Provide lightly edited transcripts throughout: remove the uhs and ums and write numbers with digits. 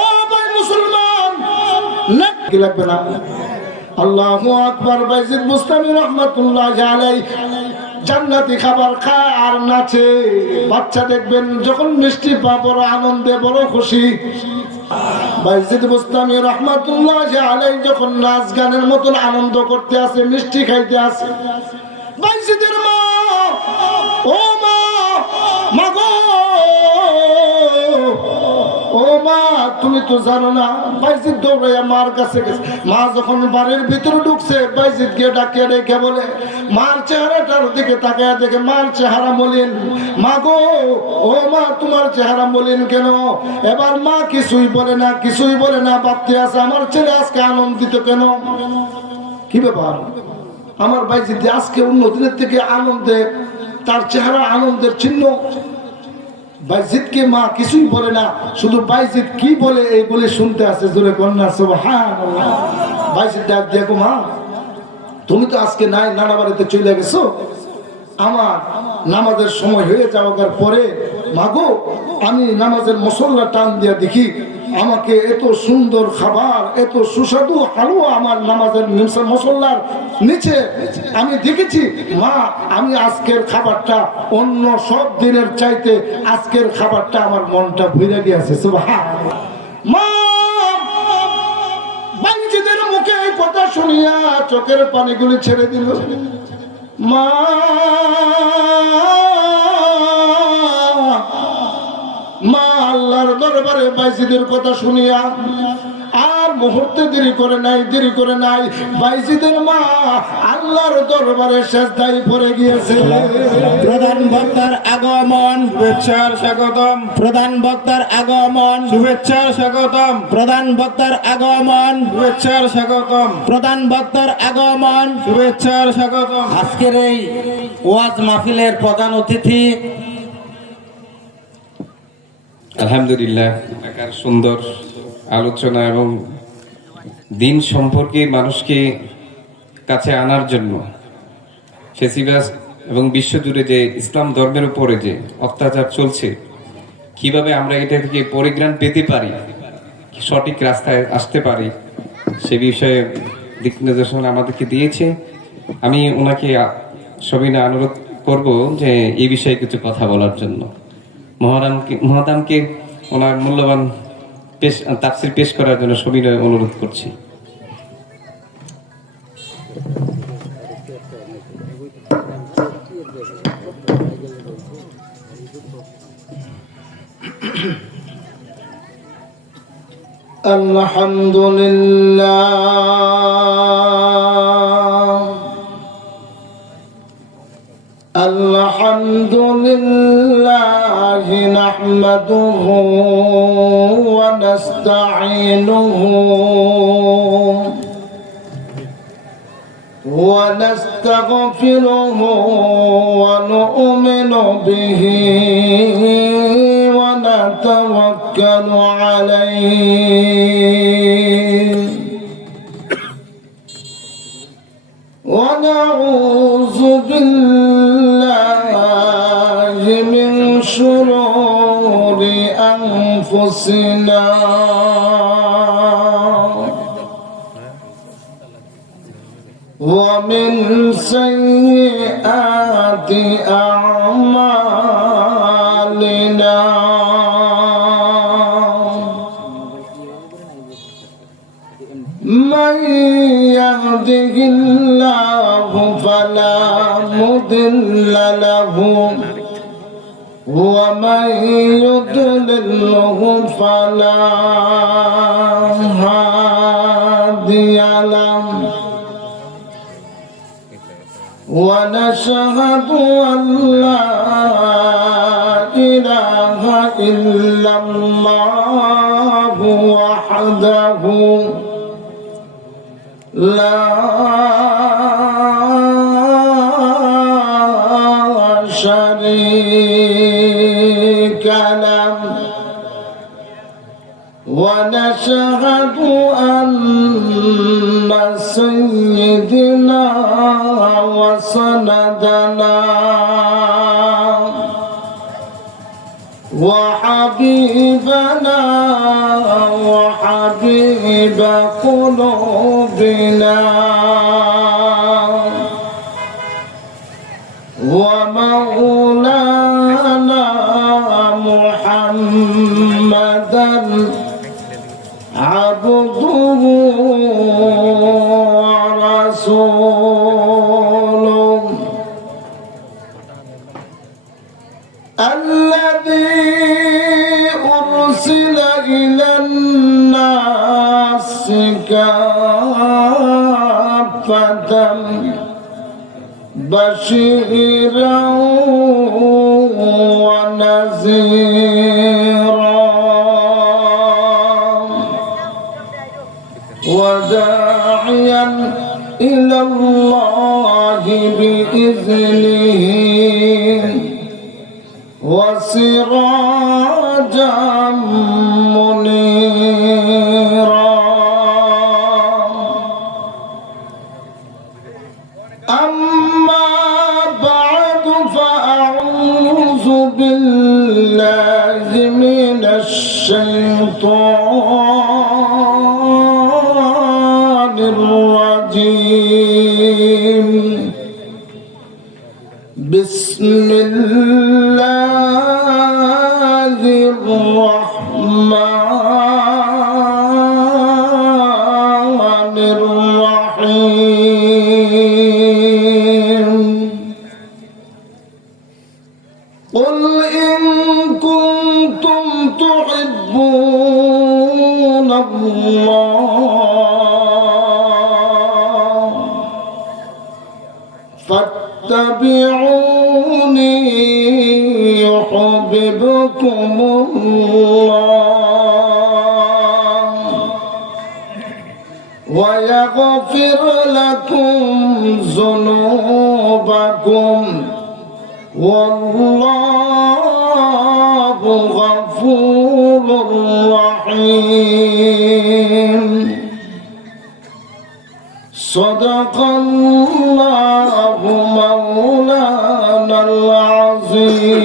ও ভাই মুসলমান, কি লাগবে না? আল্লাহু আকবার। বাইজিদ বুস্তামি রাহমাতুল্লাহি আলাইহি জান্নাতি খাবার খায় আর নাচে। বাচ্চা দেখবেন যখন মিষ্টি পা বড় আনন্দে বড় খুশি। বাইজিদ বুস্তামি রাহমাতুল্লাহি আলাইহি যখন নাচ গানের মতন আনন্দ করতে আছে, মিষ্টি খাইতে আছে, বাইজিদের মা, ও মা, মাগো, ও মা, তুমি তো জানো না। বাইজিদ দৌড়াইয়া মার কাছে গেছে। মা যখন বাড়ির ভিতরে ঢুকছে, বাইজিদ গিয়ে ডাকিয়ে রেখে বলে, মার চেহারাটার দিকে তাকায় দেখে মার চেহারা মলিন। মা গো, ও মা, তোমার চেহারা মলিন কেন? এবার মা কিছুই বলে না, কিছুই বলে না, ভাবতে আছে আমার ছেলে আজকে আনন্দিত কেন? কি ব্যাপার? আমার বাইজিদ আজকে অন্য দিনের থেকে আনন্দে, তার চেহারা আনন্দের চিহ্ন। বাইজিদকে মা কিছুই বলে না, শুধু বাইজিদ কি বলে এই বলে শুনতে আছে। জোরে কন্যা সুবহানাল্লাহ। বাইজিদ ডাক দেখো, মা তুমি তো আজকে নাই, নানা বাড়িতে চলে গেছো। আমার নামাজের সময় হয়ে যাওয়ার পরে মাগো, আমি নামাজের মুসল্লা টান দিয়া দেখি আমাকে এত সুন্দর খাবার, এত সুস্বাদু হালুয়া আমার নামাজের মুসল্লার নিচে আমি দেখেছি। মা, আমি আজকের খাবারটা অন্য সব দিনের চাইতে আজকের খাবারটা আমার মনটা ভরে গিয়েছে। সুবহানাল্লাহ। মা বাইজিদের মুখে এই কথা শুনিয়া চোখের পানিগুলি ছেড়ে দিল। মা, মা আল্লাহর দরবারে বাইজিদের কথা শুনিয়া আর মুহূর্তে দেরি করে নাই, দেরি করে নাই। বাইজিদের মা আল্লাহর দরবারে সেজদায় পড়ে গিয়েছে। প্রধান বক্তার আগমন, শুভেচ্ছার স্বাগতম। প্রধান বক্তার আগমন, শুভেচ্ছার স্বাগতম। প্রধান বক্তার আগমন, শুভেচ্ছার স্বাগতম। প্রধান বক্তার আগমন, শুভেচ্ছার স্বাগতম। আজকের এই ওয়াজ মাহফিলের প্রধান অতিথি, আলহামদুলিল্লাহ, এলাকার সুন্দর আলোচনা এবং দিন সম্পর্কে মানুষকে কাছে আনার জন্য ফেসিবাস এবং বিশ্বজুড়ে যে ইসলাম ধর্মের উপরে যে অত্যাচার চলছে, কিভাবে আমরা এটা থেকে পরিত্রাণ পেতে পারি, সঠিক রাস্তায় আসতে পারি, সে বিষয়ে দিক নির্দেশনা আমাদেরকে দিয়েছে। আমি ওনাকে সবিনয় অনুরোধ করব যে এই বিষয়ে কিছু কথা বলার জন্য। মহাদামকে ওনার মূল্যবান তাফসীর পেশ করার জন্য সবিনয় অনুরোধ করছি। আলহামদুলিল্লাহ, আলহামদুলিল্লাহ নাহমাদুহু ওয়া নাস্তাঈনুহু ওয়া নাস্তাগফিরুহু ওয়া নু'মিনু বিহি ওয়া নাতাওয়াক্কালু আলাইহি ওয়া নাউযু বিল্লাহি মিন শুরুরি আনফুসিনা ওয়া মিন সাইয়্যাতি আ'মালিনা। من يهده الله فلا مضل له ومن يضلله فلا هادي له ونشهد أن لا إله إلا الله وحده لا شريك له ونشهد أن سيدنا وسندنا وحبيبنا قلوبنا ومولانا محمدا عبده ورسوله الذي أرسل إلى الناس كافة بشيرا ونذيرا وداعيا إلى الله بإذنه وسراجا منيرا أما بعد فأعوذ بالله من الشيطان الرجيم بسم الله الرحمن الرحيم قل إن كنتم تحبون الله فاتبعوني يحببكم الله ويغفر لكم ذنوبكم والله غفور رحيم صدق الله مولانا العظيم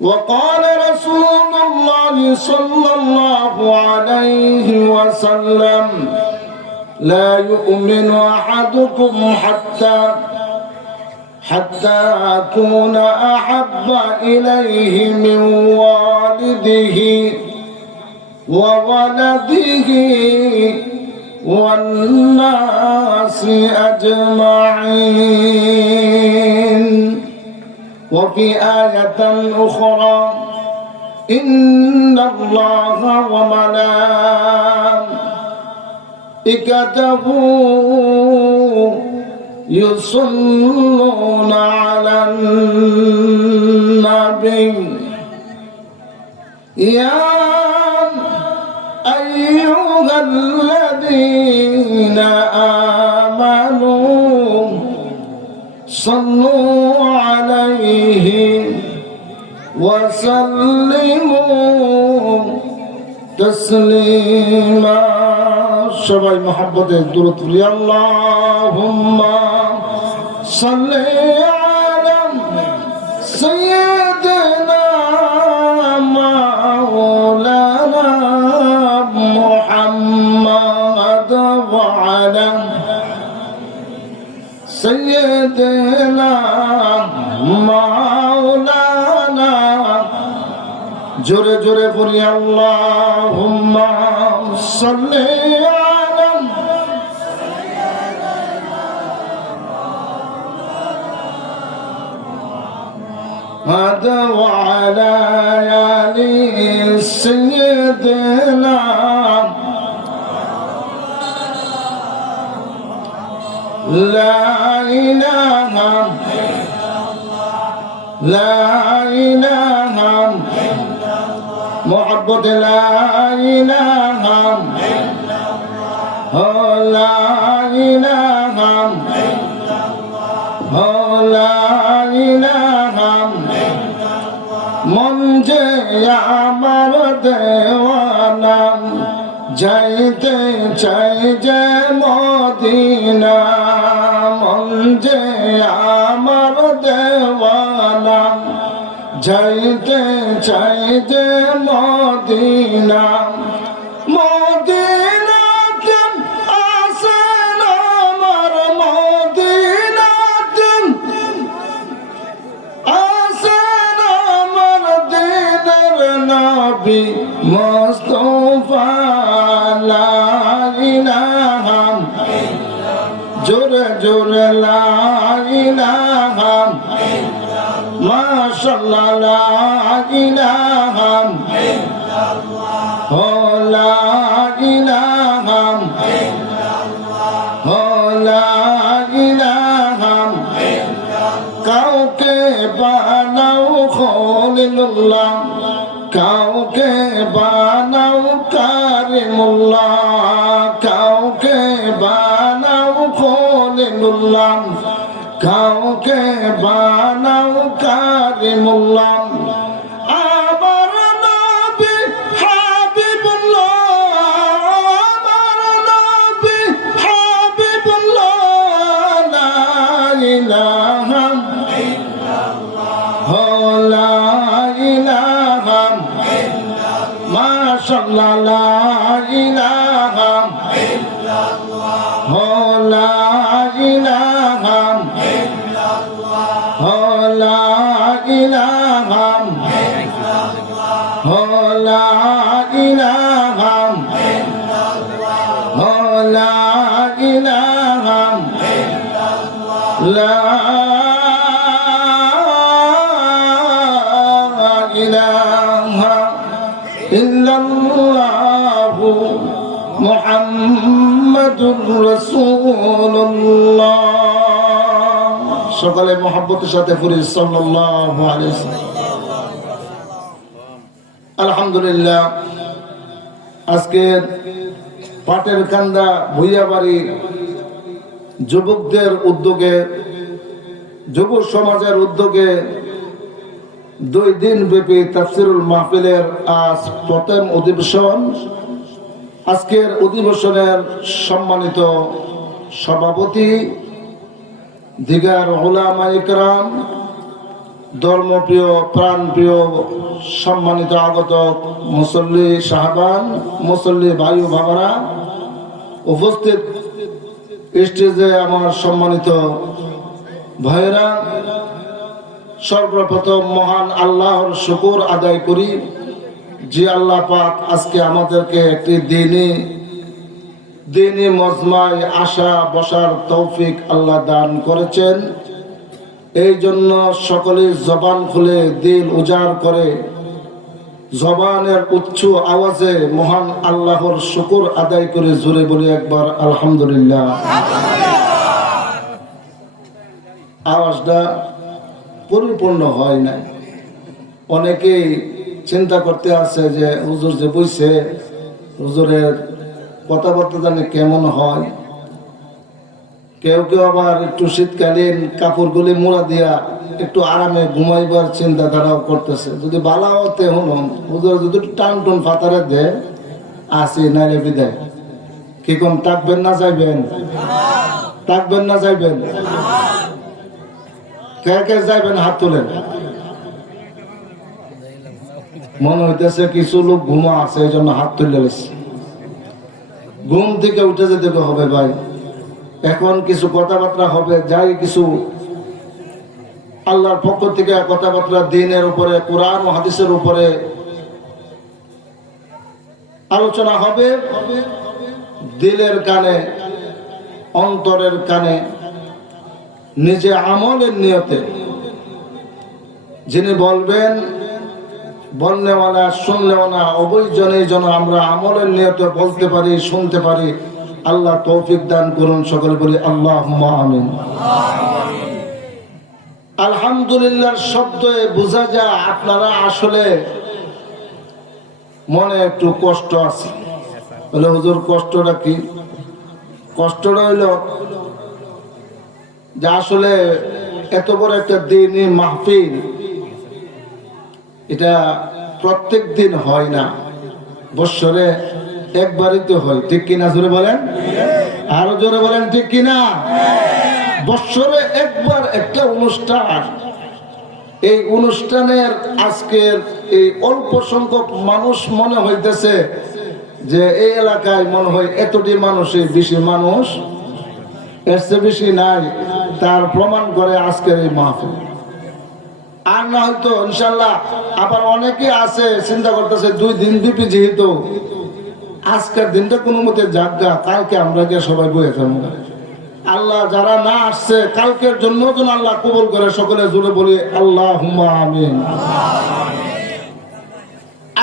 وقال رسول الله صلى الله عليه وسلم لا يؤمن أحدكم حتى أكون أحب إليه من والده وولده والناس أجمعين وفي آية أخرى إن الله وملائكته يصلون على النبي يا أيها الذين آمنوا صلوا عليه وسلموا تسليما সবাই محبة درود يا اللهم صل على سيدنا مولانا محمد وعلى سيدنا مولانا جوري جوري بولي اللهم صل على محمد وعلى آل سيدنا لا إله محبت لا إله لا إله لا إله মন যে আমার দেওয়ানা যাইতে চাই যে মদিনা মন যে আমার দেওয়ানা যাইতে চাই যে মদিনা মদিনাতে আসেন আমার মদিনাতে আসেন আমার দিনের নবী মুস্তাফা লা ইলাহা জোরে জোরে লা ইলাহা মাশাআল্লাহ লা ইলাহা ও লা ইলাহা ও লা ইলাহা কাউকে বানাও খলিলুল্লাহ কাউকে বানাও কারিমুল্লাহ কাউকে বানাও খলিলুল্লাহ কাউকে বানাও কারিমুল্লাহ আমার নবী হাবিবুল্লাহ আমার নবী হাবিবুল্লাহ লা ইলাহা ইল্লাল্লাহ লা ইলাহা ইল্লাল্লাহ মাশাআল্লাহ লা ইলাহা ইল্লাল্লাহ লা ইলাহা লা ইলাহা লা ইলাহা লা ইলাহা লা ইলাহা ইল্লাল্লাহু মুহাম্মাদুর রাসূলুল্লাহ সকালে মহব্বতের সাথে পড়ি সাল্লাল্লাহু আলাইহি ওয়াসাল্লাম। আলহামদুলিল্লাহ আজকে পাটের কান্দা ভুইয়াবাড়ি যুবকদের উদ্যোগে যুব সমাজের উদ্যোগে 2 দিন ব্যাপী তাফসীরুল মাহফিলের আজ প্রথম অধিবেশন। আজকের অধিবেশনের সম্মানিত সভাপতি দিগার উলামা ইকরাম ধর্মপ্রিয় প্রাণপ্রিয় সম্মানিত আগত মুসল্লি সাহাবান মুসল্লি ভাই ও বাবারা উপস্থিত স্টেজে আমার সম্মানিত ভাইরা সর্বপ্রথম মহান আল্লাহর শুকর আদায় করি যে আল্লাহ পাক আজকে আমাদেরকে একটি দিনী মজমায় আসা বসার তৌফিক আল্লাহ দান করেছেন। এই জন্য সকলেই জবান খুলে দিল উজাড় করে জবানের উচ্চ আওয়াজে মহান আল্লাহর শুকর আদায় করে জোরে বলি একবার আলহামদুলিল্লাহ। আওয়াজটা পরিপূর্ণ হয় না, অনেকেই চিন্তা করতে আছে যে হুজুর যে বইছে হুজুরের কথাবার্তা জানি কেমন হয়। কেউ কেউ আবার একটু শীতকালীন কাপড়গুলি মোড়া দিয়া একটু আরামে ঘুমাইবার চিন্তাধারাও করতেছে। যদি বালা হতে হন হুজুর যদি টান টুন ফাতারে দে আসি নাইলে বিদায়। কি কম থাকবেন না যাইবেন? থাকবেন না যাইবেন? কে কে যাইবেন হাত তোলেন। মনে হইতেছে কিছু লোক ঘুমা আছে এই জন্য হাত তুলে গেছে। ঘুম থেকে উঠে যেতে হবে ভাই, এখন কিছু কথাবার্তা হবে, যাই কিছু আল্লাহর পক্ষ থেকে কথাবার্তা দিনের উপরে কোরআন ও হাদিসের উপরে আলোচনা হবে। দিলের কানে অন্তরের কানে নিজে আমলের নিয়তে যিনি বলবেন বলনেওয়ালা শুনলেওয়ালা অবৈজনেই যেন আমরা আমলের নিয়তে বলতে পারি শুনতে পারি। আল্লাহ তৌফিক দান করুন, সকলে বলি আল্লাহুম্মা আমিন। আলহামদুলিল্লাহ শব্দে বোঝা যায় আপনারা আসলে মনে একটু কষ্ট আছে। বলে হুজুর কষ্টটা কি? কষ্টটা হইল যে আসলে এত বড় একটা দিনই মাহফিল এটা প্রত্যেক দিন হয় না, বৎসরে একবারই তো হয়। ঠিক কিনা? জোরে বলেন, আরো জোরে বলেন ঠিক কিনা? বৎসরে একবার একটা অনুষ্ঠান, এই অনুষ্ঠানের আজকের এই অল্প সংখ্যক মানুষ মনে হইতেছে যে এই এলাকায় মনে হয় এতটি মানুষই বেশি মানুষ, এর চেয়ে বেশি নাই, তার প্রমাণ করে আজকের এই মাহফিল। আর না হয়তো ইনশাল্লাহ আবার অনেকে আছে চিন্তা করতেছে 2 দিন ব্যাপী যেহেতু আজকের দিনটা কোনো মতে জাগা, কালকে আমরা গিয়ে সবাই বয়ে যাবো। আল্লাহ যারা না আসছে কালকের জন্য যেন আল্লাহ কবুল করে, সকলে জুড়ে বলি আল্লাহুম্মা আমিন।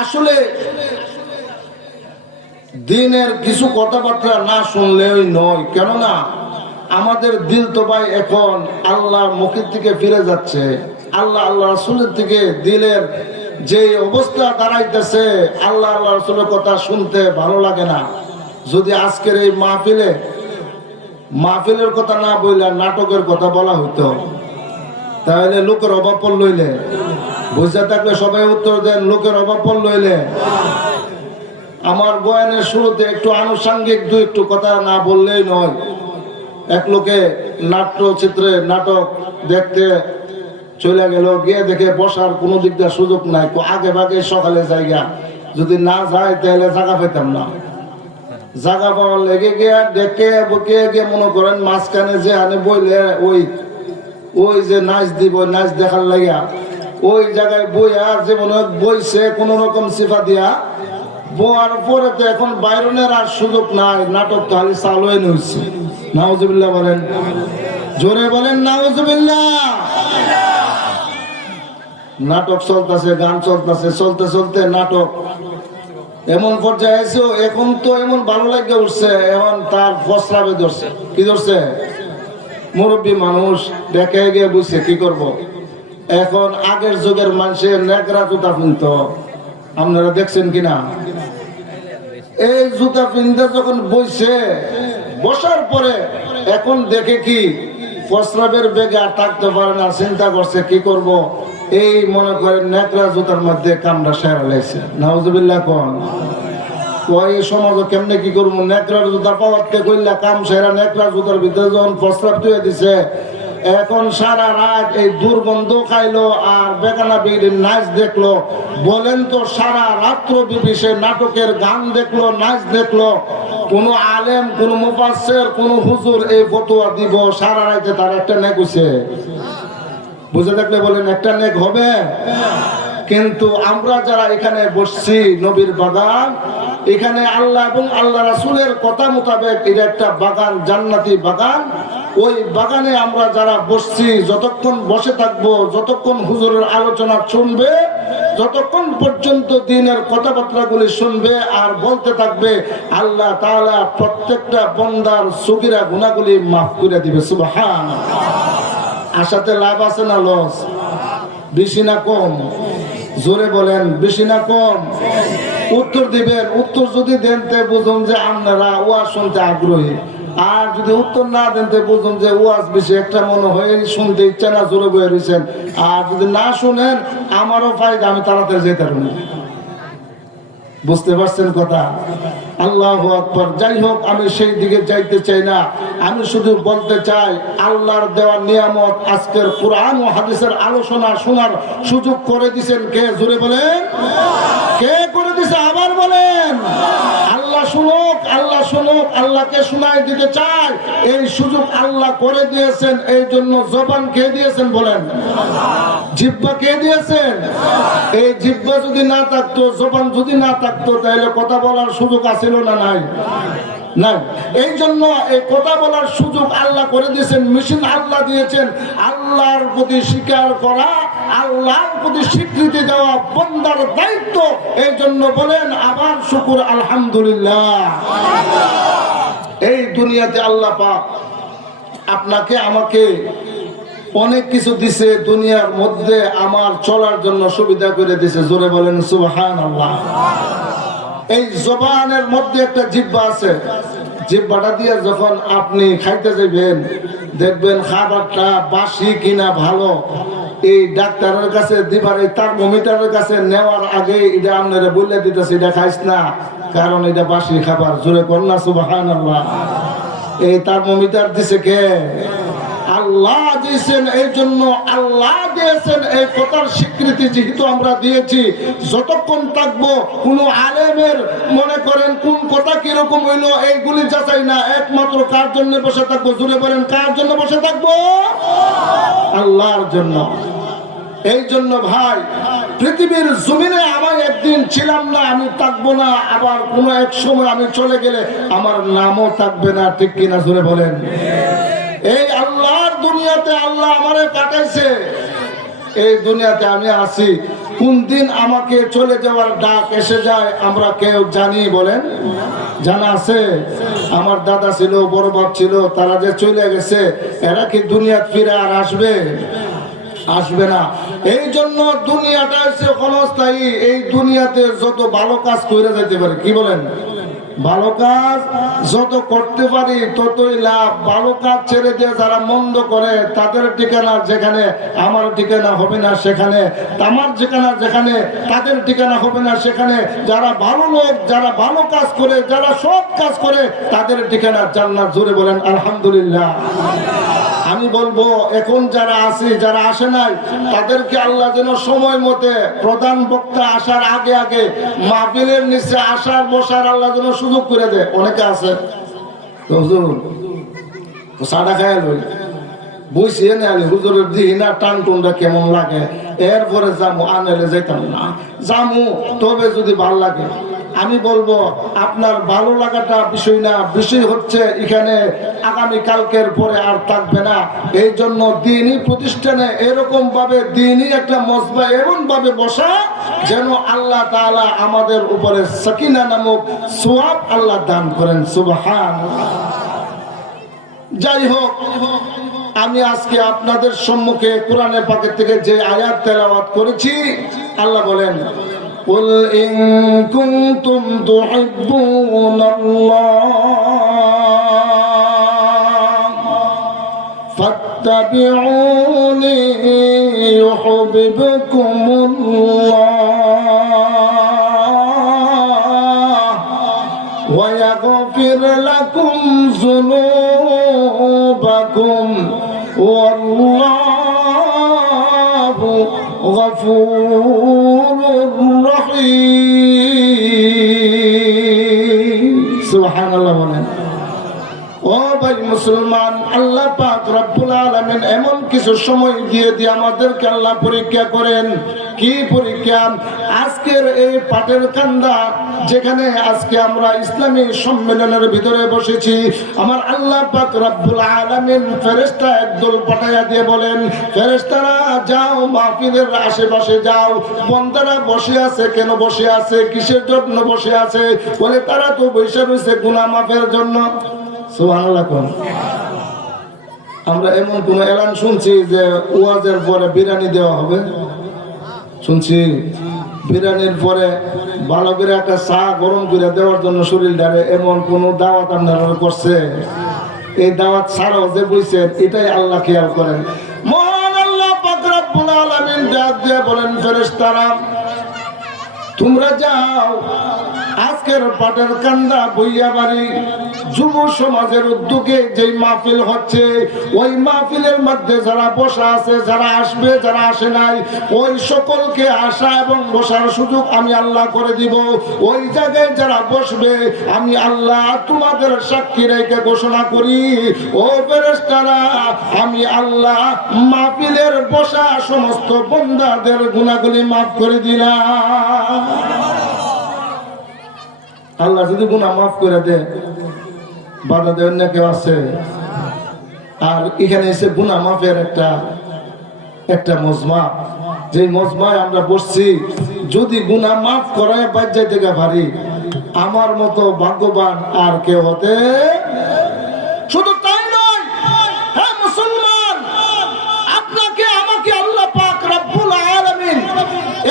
আসলে দিনের কিছু কথাবার্তা না শুনলেই নয়, কেননা আমাদের দিল তো ভাই এখন আল্লাহর মুখের থেকে ফিরে যাচ্ছে, আল্লাহ রাসূলের থেকে দিলের যে অবস্থা দাঁড়াইতেছে, আল্লাহ রাসূলের কথা শুনতে ভালো লাগে না। যদি আজকের এই মাহফিলের কথা না বললে নাটকের কথা বলা হইতো, তাহলে লোকের অভাব পড় লইলে বুঝতে থাকলে সবাই উত্তর দেন, লোকের অভাব পড় লইলে। আমার বয়ানের শুরুতে একটু আনুষঙ্গিক একটু কথা না বললেই নয়। এক লোকে নাট্যচিত্রে নাটক দেখতে চলে গেল, গিয়ে দেখে বসার কোনো দিক দিয়ে সুযোগ নাই, আগে ভাগে সকালে জায়গা, যদি না যায় তাহলে জায়গা পেতাম না। জায়গা পাওয়ার লেগে গিয়ে দেখে বকে গিয়ে মনে করেন মাঝখানে যে আনে বইলে ওই যে নাচ দিব, নাচ দেখার লাগিয়া ওই জায়গায় বইয়া যে মনে বইছে কোন রকম সিফা দিয়া বোয়ার পরে তো এখন বাইরনের আর সুযোগ নাই, নাটক তো খালি চালু হয়েছে। নাউজুবিল্লাহ বলেন, জোরে বলেন নাউজুবিল্লাহ। নাটক চলতেছে, গান চলতেছে, চলতে চলতে নাটক এমন পর্যায়ে আছে, এখন তো এমন ভালো লাগে উঠছে, এখন তার প্রস্রাবে ধরছে। কি ধরছে? মুরব্বী মানুষ দেখে গিয়ে বুঝছে কি করব। এখন আগের যুগের মানুষের নেকড়া জুতা পিনত, আপনারা দেখছেন কিনা? এই জুতা পিনতে যখন বসার পরে এখন দেখে কি প্রস্রাবের বেগে আর থাকতে পারে না, চিন্তা করছে কি করব। এই মনে করেন নেকড়া জুতার মধ্যে কামড়া সেরা লেগেছে। নাউজুবিল্লাহ কোন ওই সমাজ কেমনে কি করবো, নেকড়ার জুতা পাওয়াতে কইলা কাম সেরা, নেকড়া জুতার ভিতরে যখন প্রস্রাব ধুয়ে দিছে, এখন সারা রাত এই দুর্গন্ধ খাইলো আর বেগানা বিড়ির নাচ দেখলো। বলেন তো সারা রাত্র বিবিসে নাটকের গান দেখলো, নাচ দেখলো, কোন আলেম, কোন মুফাসসির, কোন হুজুর এই ফতোয়া দিব, সারা রাতে তার একটা নেক হইছে? বুঝে থাকলে বলেন একটা নেক হবে? কিন্তু আমরা যারা এখানে বসছি, নবীর বাগান, এখানে আল্লাহ এবং আল্লাহ রাসূলের কথা মোতাবেক এটা একটা বাগান, জান্নাতি বাগান। ওই বাগানে আমরা যারা বসছি, যতক্ষণ বসে থাকবো, যতক্ষণ হুজুরের আলোচনা শুনবে, যতক্ষণ পর্যন্ত দ্বীনের কথাবার্তাগুলি শুনবে আর বলতে থাকবে, আল্লাহ তাআলা প্রত্যেকটা বান্দার সগীরা গুনাহগুলি মাফ করে দিবে। সুবহানাল্লাহ। আশাতে লাভ আছে না লস? বেশি না কম? জোরে বলেন, বেশি না কম? উত্তর দিবেন। উত্তর যদি দেন তে বুঝুন যে আপনারা ওয়াজ শুনতে আগ্রহী, আর যদি উত্তর না দেন তে বুঝুন যে ওয়াজ বেশি একটা মনে হয় শুনতে ইচ্ছা না, জোরে বয়ে রয়েছেন। আর যদি না শুনেন আমারও ফায়দা, আমি তাড়াতাড়ি যেতে পারবো। বুঝতে পারছেন কথা? আল্লাহু আকবার। যাই হোক, আমি সেই দিকে যাইতে চাই না, আমি শুধু বলতে চাই আল্লাহর দেওয়া নিয়ামত আজকের কোরআন ও হাদিসের আলোচনা শোনার সুযোগ করে দিয়েছেন কে? জোরে বলেন, কে করে দিয়েছে? আবার বলেন। আল্লাহ শুনুক, আল্লাহ শুনুক, আল্লাহকে শোনাই দিতে চাই, এই সুযোগ আল্লাহ করে দিয়েছেন। এই জন্য জবান কে দিয়েছেন বলেন? জিহ্বা কে দিয়েছেন? এই জিহ্বা যদি না থাকতো, জবান যদি না থাকতো, তাহলে কথা বলার সুযোগ আছিল না? নাই, নাই। এই জন্য এই কথা বলার সুযোগ আল্লাহ করে দিয়েছেন, মেশিন আল্লাহ দিয়েছেন। আল্লাহর প্রতি স্বীকার করা, আল্লাহর প্রতি স্বীকৃতি দেওয়া বান্দার দায়িত্ব। এই জন্য বলেন আবার শুকর আলহামদুলিল্লাহ। এই দুনিয়াতে আল্লাহ পাক আপনাকে আমাকে অনেক কিছু দিছে, দুনিয়ার মধ্যে আমার চলার জন্য সুবিধা করে দিছে। জোরে বলেন সুবহানাল্লাহ। এই জবানের মধ্যে একটা জিহ্বা আছে, জিহ্বাটা দিয়ে যখন আপনি খাইতে যাবেন, দেখবেন খাবারটা বাসি কিনা ভালো, এই ডাক্তারের কাছে দিবার, এই থার্মোমিটারের কাছে নেওয়ার আগে এটা আপনারা বলে দিতেছে এটা খাইস না, কারণ এটা বাসি খাবার। জোরে কর না সুবহানাল্লাহ। এই থার্মোমিটার দিছে কে? আল্লাহ দিয়েছেন, এই জন্য আল্লাহ দিয়েছেন এই কথার স্বীকৃতি যেহেতু আমরা দিয়েছি, যতক্ষণ থাকবো কোন আলেমের মনে করেন কোন কথা কিরকম হইলো এইগুলি যাচাই না, একমাত্র কার জন্য বসে থাকবো? জুড়ে বলেন, কার জন্য বসে থাকবো? আল্লাহর জন্য। এই জন্য ভাই, পৃথিবীর জমিনে আমার একদিন ছিলাম না, আমি থাকবো না, আবার কোনো এক সময় আমি চলে গেলে আমার নামও থাকবে না, ঠিক কিনা জুড়ে বলেন? এই আল্লাহর দুনিয়াতে আল্লাহ আমারে পাঠাইছে, এই দুনিয়াতে আমি আছি। কোন দিন আমাকে চলে যাওয়ার ডাক এসে যায় আমরা কেউ জানি? বলেন, জানা আছে? আমার দাদা ছিল, বড় বাপ ছিল, তারা যে চলে গেছে, এরা কি দুনিয়া ফিরে আর আসবে? আসবে না। এই জন্য দুনিয়াটা হচ্ছে ক্ষণস্থায়ী। এই দুনিয়াতে যত ভালো কাজ করে যেতে পারে, কি বলেন? ভালো কাজ যত করতে পারি ততই লাভ। ভালো কাজ ছেড়ে দিয়ে যারা মন্দ করে তাদের ঠিকানা যেখানে আমার ঠিকানা হবে না সেখানে, আমার ঠিকানা যেখানে তাদের ঠিকানা হবে না সেখানে। যারা ভালো লোক, যারা ভালো কাজ করে, যারা সৎ কাজ করে, তাদের ঠিকানা জান্নাত। জোরে বলেন আলহামদুলিল্লাহ। আমি বলবো এখন যারা আছে, যারা আসে নাই, তাদেরকে আল্লাহ যেন সময় মতে প্রধান বক্তা আসার আগে আগে মাহফিলের নিচে আসার বসার আল্লাহ যেন সুযোগ করে দেয়। অনেকে আছে তো হুজুর তো সাদা খায় লই বসিয়ে নেই, হুজুরের দিই না টান টুনটা কেমন লাগে, এরপরে যাবো, আনেলে যেতাম না, যাবো তবে যদি ভাল লাগে। আমি বলবো আপনার ভালো লাগাটা বিষয় না, বিষয় হচ্ছে এখানে আগামী কালকের পরে আর থাকবে না। এই জন্য দিনই প্রতিষ্ঠানে এরকম ভাবে দিনই একটা মসবা এমন ভাবে বসা যেন আল্লাহ তাআলা আমাদের উপরে সাকিনা নামক সওয়াব আল্লাহ দান করেন। সুবহানাল্লাহ। যাই হোক, আমি আজকে আপনাদের সম্মুখে কোরআনে পাকের থেকে যে আয়াত তেলাওয়াত করেছি, আল্লাহ বলেন, قل إن كنتم تحبون الله فاتبعوني يحببكم الله ويغفر لكم ذنوبكم والله غفور রহিম। সুবহানাল্লাহ বলেন। ও ভাই মুসলমান, আল্লাহ পাক রব্বুল আলামিন এমন কিছু সময় দিয়ে আমাদেরকে আল্লাহ পরীক্ষা করেন। কি পরীক্ষা? আজকের এই পাটের কান্দা যেখানে আজকে আমরা ইসলামী সম্মেলনের ভিতরে বসেছি, আমার আল্লাহ পাক রব্বুল আলামিন ফেরেশতা একদল পাঠাইয়া দিয়ে বলেন, ফেরেশতারা যাও মাহফিলের আশেপাশে যাও, বান্দারা বসে আছে, কেন বসে আছে, কিসের জন্য বসে আছে? বলে তারা তো বসে রয়েছে গুনাহ মাফের জন্য। সুবহানাল্লাহ। আমরা এমন কোন এলান শুনছি যে ওয়াজের পরে বিরিয়ানি দেওয়া হবে? শুনছি বিরিয়ানির পরে ভালো করে একটা চা গরম করে দেওয়ার জন্য শরীর ডারে, এমন কোন দাওয়াত আপনারা করছে? এই দাওয়াত ছাড়াও যে বইছেন, এটাই আল্লাহ খেয়াল করেন। মহান আল্লাহ পাক রব্বুল আলামিন ডাক দিয়ে বলেন, ফেরেশতারা তোমরা যাও, আজকের পাটের কান্দা বইয়া বাড়ি যুব সমাজের উদ্যোগে যে মাহফিল হচ্ছে, ওই মাহফিলের মধ্যে যারা বসা আছে, যারা আসবে, যারা আসে নাই, ওই সকলকে আসা এবং বসার সুযোগ আমি আল্লাহ করে দিব। ওই জায়গায় যারা বসবে আমি আল্লাহ তোমাদের সাক্ষী রেখে ঘোষণা করি, ও ফেরেশতারা, আমি আল্লাহ মাহফিলের বসা সমস্ত বান্দাদের গুনাহগুলি মাফ করে দিলাম। আল্লাহ যদি গুনাহ মাফ করে দেয়, বাধা দেওয়ার না কেউ আছে? আর এখানে এসে গুনাহ মাফের একটা মজমা, যে মজমায় আমরা বসছি, যদি গুনাহ মাফ করায় বাদ যাইতে পারি, আমার মতো ভাগ্যবান আর কেউ হতে। শুধু তাই নয়, হ্যাঁ মুসলমান, আপনাকে আমাকে আল্লাহ পাক রব্বুল আলামিন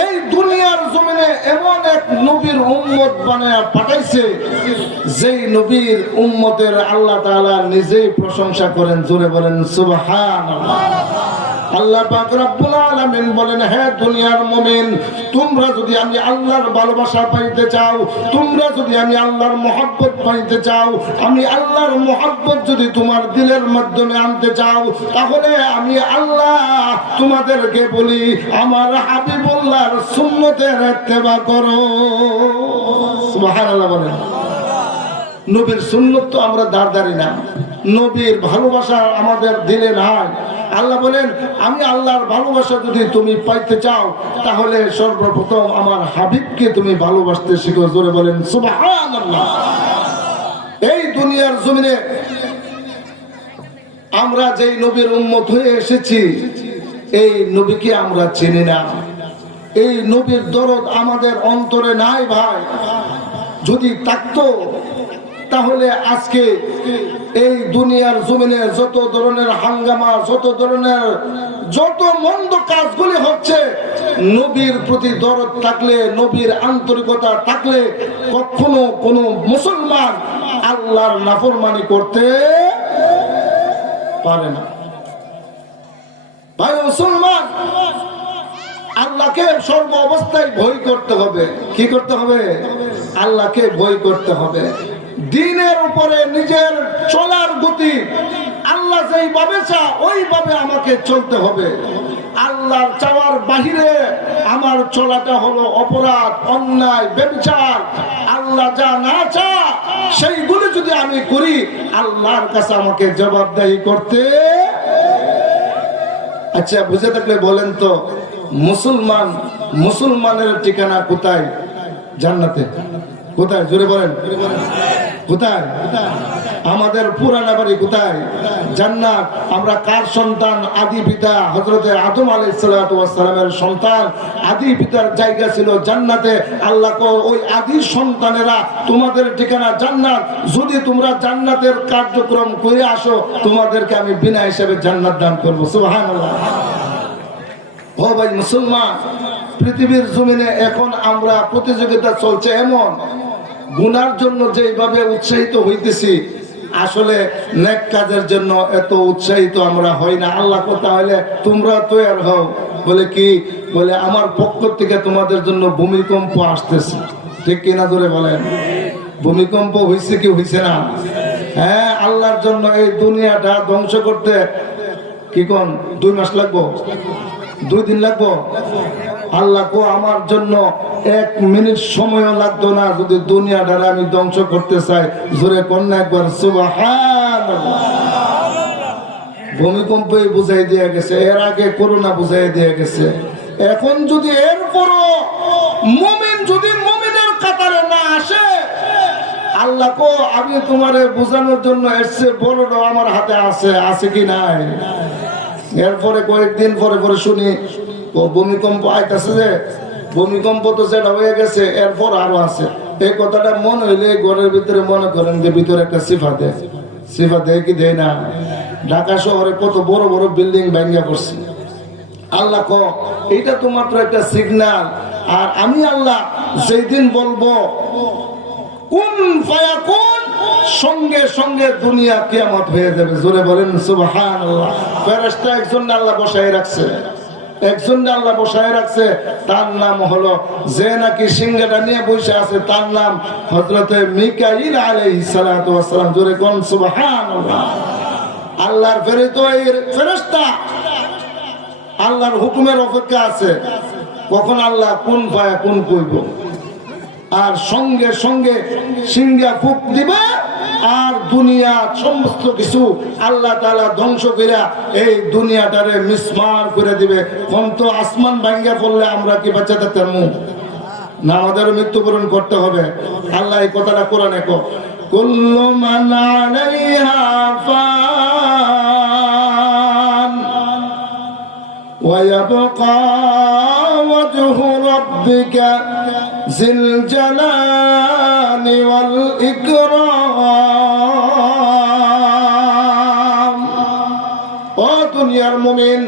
এই দুনিয়ার জমিনে এমন এক নবীর উম্মত বানায়া পাঠাইছে, যেই নবীর উম্মতের আল্লাহ তাআলা নিজেই প্রশংসা করেন। জোরে বলেন সুবহানাল্লাহ। আল্লাহ পাক রব্বুল আলামিন বলেন, হে দুনিয়ার মুমিন, তোমরা যদি আমি আল্লাহর ভালোবাসা পাইতে চাও, তোমরা যদি আমি আল্লাহর মহব্বত পাইতে চাও, আমি আল্লাহর মহব্বত যদি তোমার দিলের মাধ্যমে আনতে চাও, তাহলে আমি আল্লাহ তোমাদেরকে বলি আমার হাবিবুল্লাহর সুন্নতের ইত্তেবা করো। সুবহানাল্লাহ বলেন। নবীর সুন্নত তো আমরা দাঁড়াই না, নবীর ভালোবাসা আমাদের দিলে নাই। আল্লাহ বলেন, আমি আল্লাহর ভালোবাসা যদি তুমি পাইতে চাও, তাহলে সর্বপ্রথম আমার হাবিবকে তুমি ভালোবাসতে শিখো। জোরে বলেন সুবহানাল্লাহ। এই দুনিয়ার জমিনে আমরা যেই নবীর উম্মত হয়ে এসেছি, এই নবীকে আমরা চিনি না। এই নবীর দরদ আমাদের অন্তরে নাই ভাই। যদি থাকতো তাহলে আজকে এই দুনিয়ার জমিনে যত ধরনের হাঙ্গামা, যত মন্দ কাজগুলি হচ্ছে, নবীর প্রতি দরদ থাকলে, নবীর আন্তরিকতা থাকলে কখনো কোনো মুসলমান আল্লাহর নাফরমানি করতে পারে না। ভাই মুসলমান, আল্লাহকে সর্ব অবস্থায় ভয় করতে হবে। কি করতে হবে? আল্লাহকে ভয় করতে হবে। দ্বীনের উপরে নিজের চলার গতি আল্লাহ যেইভাবে চা ওইভাবে আমাকে চলতে হবে। আল্লাহর চাওয়ার বাহিরে আমার চলাটা হলো অপরাধ, অন্যায়, ব্যভিচার। আল্লাহ যা না চা সেইগুলো যদি আমি করি, আল্লাহর কাছে আমাকে জবাবদাহি করতে। আচ্ছা, বুঝে থাকলে বলেন তো, মুসলমানের ঠিকানা কোথায়? জান্নাতে। কোথায়? জোরে বলেন কোথায়? আমাদের পুরানা বাড়ি কোথায়? জান্নাত। আমরা কার সন্তান? আদি পিতা হযরতে আদম আলাইহিস সালাতু ওয়াস সালামের সন্তান। আদি পিতার জায়গা ছিল জান্নাতে। আল্লাহ কো, ওই আদি সন্তানেরা তোমাদের ঠিকানা জান্নাত। যদি তোমরা জান্নাতের কার্যক্রম করে আসো, তোমাদেরকে আমি বিনা হিসাবে জান্নাত দান করব। সুবহানাল্লাহ। ও ভাই মুসলমান, পৃথিবীর জমিনে এখন আমরা প্রতিযোগিতা চলছে এমন, গুনার জন্য যেভাবে উৎসাহিত হইতেছি, আসলে নেক কাজের জন্য এত উৎসাহিত আমরা হই না। আল্লাহ কথা হলে তোমরা তৈরি হও। বলে কি? বলে আমার পক্ষ থেকে তোমাদের জন্য ভূমিকম্প আসতেছে। ঠিক কিনা? ধরে বলেন। ভূমিকম্প হয়েছে কি হয়েছে না? হ্যাঁ, আল্লাহর জন্য এই দুনিয়াটা ধ্বংস করতে কি কোন 2 মাস লাগবো? 2 দিন লাগবো? আল্লাহ কো, আমার জন্য 1 মিনিট সময়ও লাগতো না যদি দুনিয়াটারে আমি ধ্বংস করতে চাই। জোরে কন্যা একবার সুবহানাল্লাহ। ভূমিকম্পে বুঝাই দিয়ে গেছে, এর আগে করোনা বুঝাই দিয়ে গেছে। এখন যদি এরপরও মুমিন যদি মুমিনের কাতারে না আসে, আল্লাহ কো, আমি তোমারে বোঝানোর জন্য এসছে বড়টা আমার হাতে আছে কি নাই? এরপরে কয়েকদিন পরে শুনি ও ভূমিকম্প আইতাছে, যে ভূমিকম্প তো যেটা হয়ে গেছে, এরপর আরো আছে। এই কথাটা মনে হইলে ঘরের ভিতরে মনে করেন যে ভিতরে একটা সিফা দেয় কি দেয় না? ঢাকা শহরে কত বড় বড় বিল্ডিং ভাঙ্গা পড়ছে। আল্লাহ কো, এটা তো মাত্র একটা সিগন্যাল। আর আমি আল্লাহ যেই দিন বলবো কুন ফায়াকুন, সঙ্গে সঙ্গে দুনিয়া কিয়ামত হয়ে যাবে। জোরে বলেন সুবহানাল্লাহ। ফেরেশতা একজন আল্লাহ বসায় রাখছে, তার নাম হলো, যে নাকি সিংহাটা নিয়ে বসে আছে, তার নাম হযরতে মিকাইল আলাইহিস সালাতু ওয়াস সালাম। জোরে কোন সুবহানাল্লাহ। আল্লাহর ফেরেশতা আল্লাহর হুকুমের অপেক্ষা আছে, কখন আল্লাহ কুন ফায়াকুন কইব। আর সঙ্গে সঙ্গে সিংহা ফুক দিবে, আর দুনিয়া সমস্ত কিছু আল্লাহ তাআলা ধ্বংস করে এই দুনিয়াটারে মিসমার করে দিবে। কোন তো আসমান ভাঙ্গা পড়লে আমরা কি বাঁচা থাকতাম না? আমাদের মৃত্যুবরণ করতে হবে। আল্লাহ এই কথাটা কোরআনে কো, কুল্লু মান আলাইহা ফান ওয়া ইয়াবকা ওয়াজহু রাব্বিকা জিল জালালি ওয়াল ইকরাম। ও দুনিয়ার মুমিন,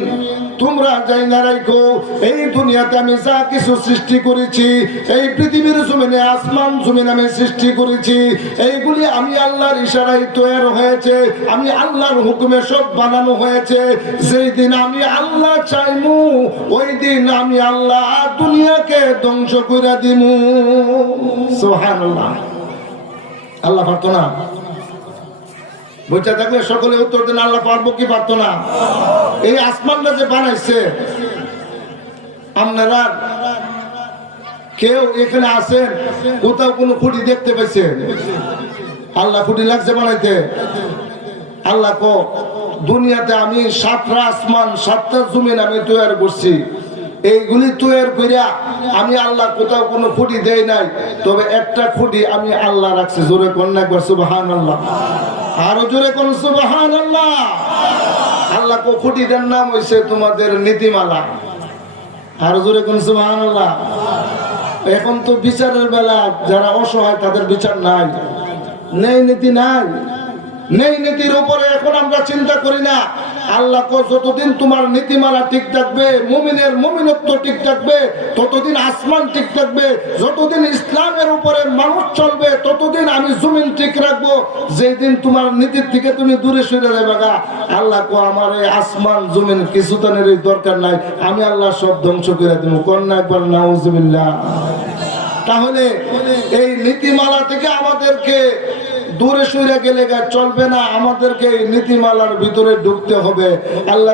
তোমরা যাই না রাখো, এই দুনিয়াতে আমি যা কিছু সৃষ্টি করেছি, এই পৃথিবীর জমিনে আসমান জমিন আমি সৃষ্টি করেছি, এইগুলি আমি আল্লাহর ইশারায় তৈরি হয়েছে, আমি আল্লাহর হুকুমে সব বানানো হয়েছে। যেই দিন আমি আল্লাহ চাইমু, ওই দিন আমি আল্লাহ দুনিয়াকে ধ্বংস করে দিমু। সুবহানাল্লাহ। আল্লাহ পারতো না? বুঝতে থাকলে সকলে উত্তর দেন, আল্লাহ পারবো কি পারতো না? এই আসমানটা যে বানাইছে, আপনারা কেউ এখানে আছেন কোথাও কোনো খুঁটি দেখতে পাইছেন? আল্লাহ খুঁটি লাগছে বানাইতে? আল্লাহ কো দুনিয়াতে আমি 7টা আসমান 7টা জমিন আমি তৈরি করছি, এইগুলি তৈরি করিয়া আমি আল্লাহ কোথাও কোনো খুঁটি দেই নাই, তবে একটা খুঁটি আমি আল্লাহ রাখছি। জোরে কোন একবার সুবহানাল্লাহ, আরো জোরে কোন সুবহানাল্লাহ। আল্লাহ কো খুঁটিটার নাম হইছে তোমাদের নীতিমালা। আরো জোরে কোন সুবহানাল্লাহ। এখন তো বিচারের বেলা যারা অসহায় তাদের বিচার নাই, নেই নীতি নাই, নেই নীতির উপরে এখন আমরা চিন্তা করি না। আল্লাহ কো যতদিন তোমার নীতিমালা ঠিক থাকবে, মুমিনের মুমিনত্ব ঠিক থাকবে, ততদিন আসমান ঠিক থাকবে, যতদিন ইসলামের উপরে মানুষ চলবে ততদিন আমি জমিন ঠিক রাখবো। যেই দিন তোমার নীতির থেকে তুমি দূরে সরে যাবে গা, আল্লাহ কো আমার এই আসমান জমিন কিছুদিনের দরকার নাই, আমি আল্লাহ সব ধ্বংস করে দেবো। কন্যা একবার নাউজুবিল্লাহ। তাহলে এই নীতিমালা থেকে আমাদেরকে দূরে সরে গেলে চলবে না, আমাদেরকে এই নীতিমালার ভিতরে ঢুকতে হবে। আল্লাহ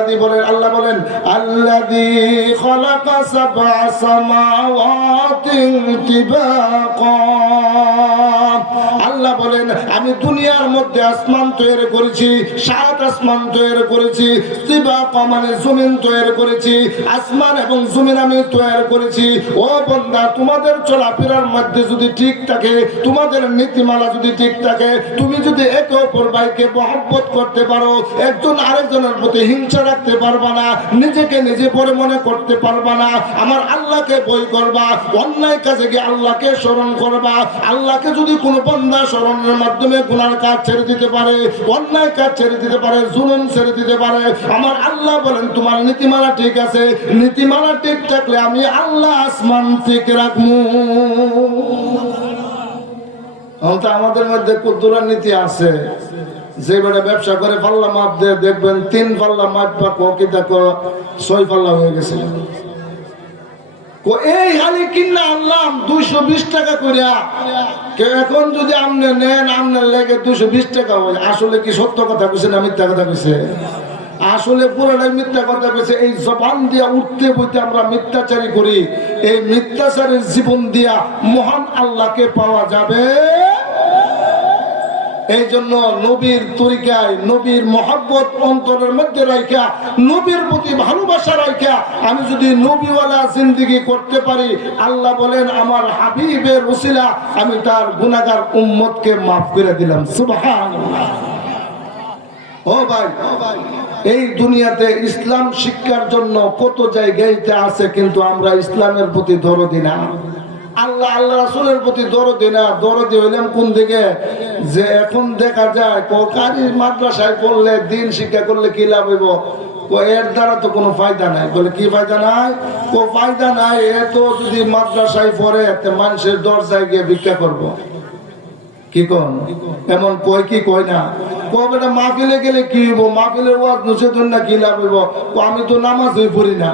বলেন আল্লাযী খালাকা সাবআ সামাওয়াতিন তিবাকা। আল্লাহ বলেন আমি দুনিয়ার মধ্যে আসমান তৈরি করেছি, 7 আসমান তৈরি করেছি, তিবাকা মানে জমিন তৈরি করেছি, আসমান এবং জমিন আমি তৈরি করেছি। ও বান্দা, তোমাদের চলাফেরার মধ্যে যদি ঠিক থাকে, তোমাদের নীতিমালা যদি ঠিক থাকে, তুমি যদি একে অপর ভাইকে মহব্বত করতে পারো, একজন আরেকজনের প্রতি হিংসা রাখতে পারবা না, নিজেকে নিজে পরে মনে করতে পারবা না, আমার আল্লাহকে ভয় করবা, অন্যায় কাজে গিয়ে আল্লাহকে স্মরণ করবা। আল্লাহকে যদি কোনো বান্দা স্মরণের মাধ্যমে গুনার কাজ ছেড়ে দিতে পারে, অন্যায় কাজ ছেড়ে দিতে পারে, জুলুম ছেড়ে দিতে পারে, আমার আল্লাহ বলেন তোমার নীতিমালা ঠিক আছে। নীতিমালা ঠিক থাকলে আমি আল্লাহ আসমান ঠিক রাখবো। আমাদের মধ্যে কুদ্দুরা নীতি আছে, যে বেটা ব্যবসা করে পাল্লা মাপ দিয়ে দেখবেন 3 পাল্লা মাপ বা কি দেখো 6 পাল্লা হয়ে গেছে। এই হালি কিনা আনলাম 220 টাকা করিয়া, এখন যদি আপনি নেন আপনার লেগে 220 টাকা হয়। আসলে কি সত্য কথা কইছে না মিথ্যা কথা কইছে? আসলে পুরোটাই মিথ্যা কথা কইছে। এই জবান দিয়া উঠতে বইতে আমরা মিথ্যাচারী করি, এই মিথ্যাচারীর জীবন দিয়া মহান আল্লাহকে পাওয়া যাবে। এই জন্য নবীর তরিকায়, নবীর মহব্বত অন্তরের মধ্যে রাখা, নবীর প্রতি ভালোবাসা রাখা আমি যদি নবীওয়ালা জিন্দেগি করতে পারি, আল্লাহ বলেন আমার হাবিবের ওসিলা আমি তার গুনাহগার উম্মতকে মাফ করে দিলাম। সুবহানাল্লাহ। ও ভাই, এই দুনিয়াতে ইসলাম শিক্ষার জন্য কত জায়গায় আছে, কিন্তু আমরা ইসলামের প্রতি দরদি না, আল্লাহ আল্লাহ রাসূলের প্রতি দরদি না। দরদি হইলাম কোন দিকে? যে এখন দেখা যায় কারি মাদ্রাসায় পড়লে, দিন শিক্ষা করলে কি লাভ হইব? এর দ্বারা তো কোনো ফায়দা নাই। বলে কি ফায়দা নাই? ফায়দা নাই। এ তো যদি মাদ্রাসায় পড়ে মানুষের দরজায় গিয়ে ভিক্ষা করবো। কি কোন এমন কয় কি কয় না? বেটা মাহফিলে গেলে কি হইব? মাহফিলের ওয়াজ নসিহত না কি লাভ হইব? আমি তো নামাজই পড়ি না।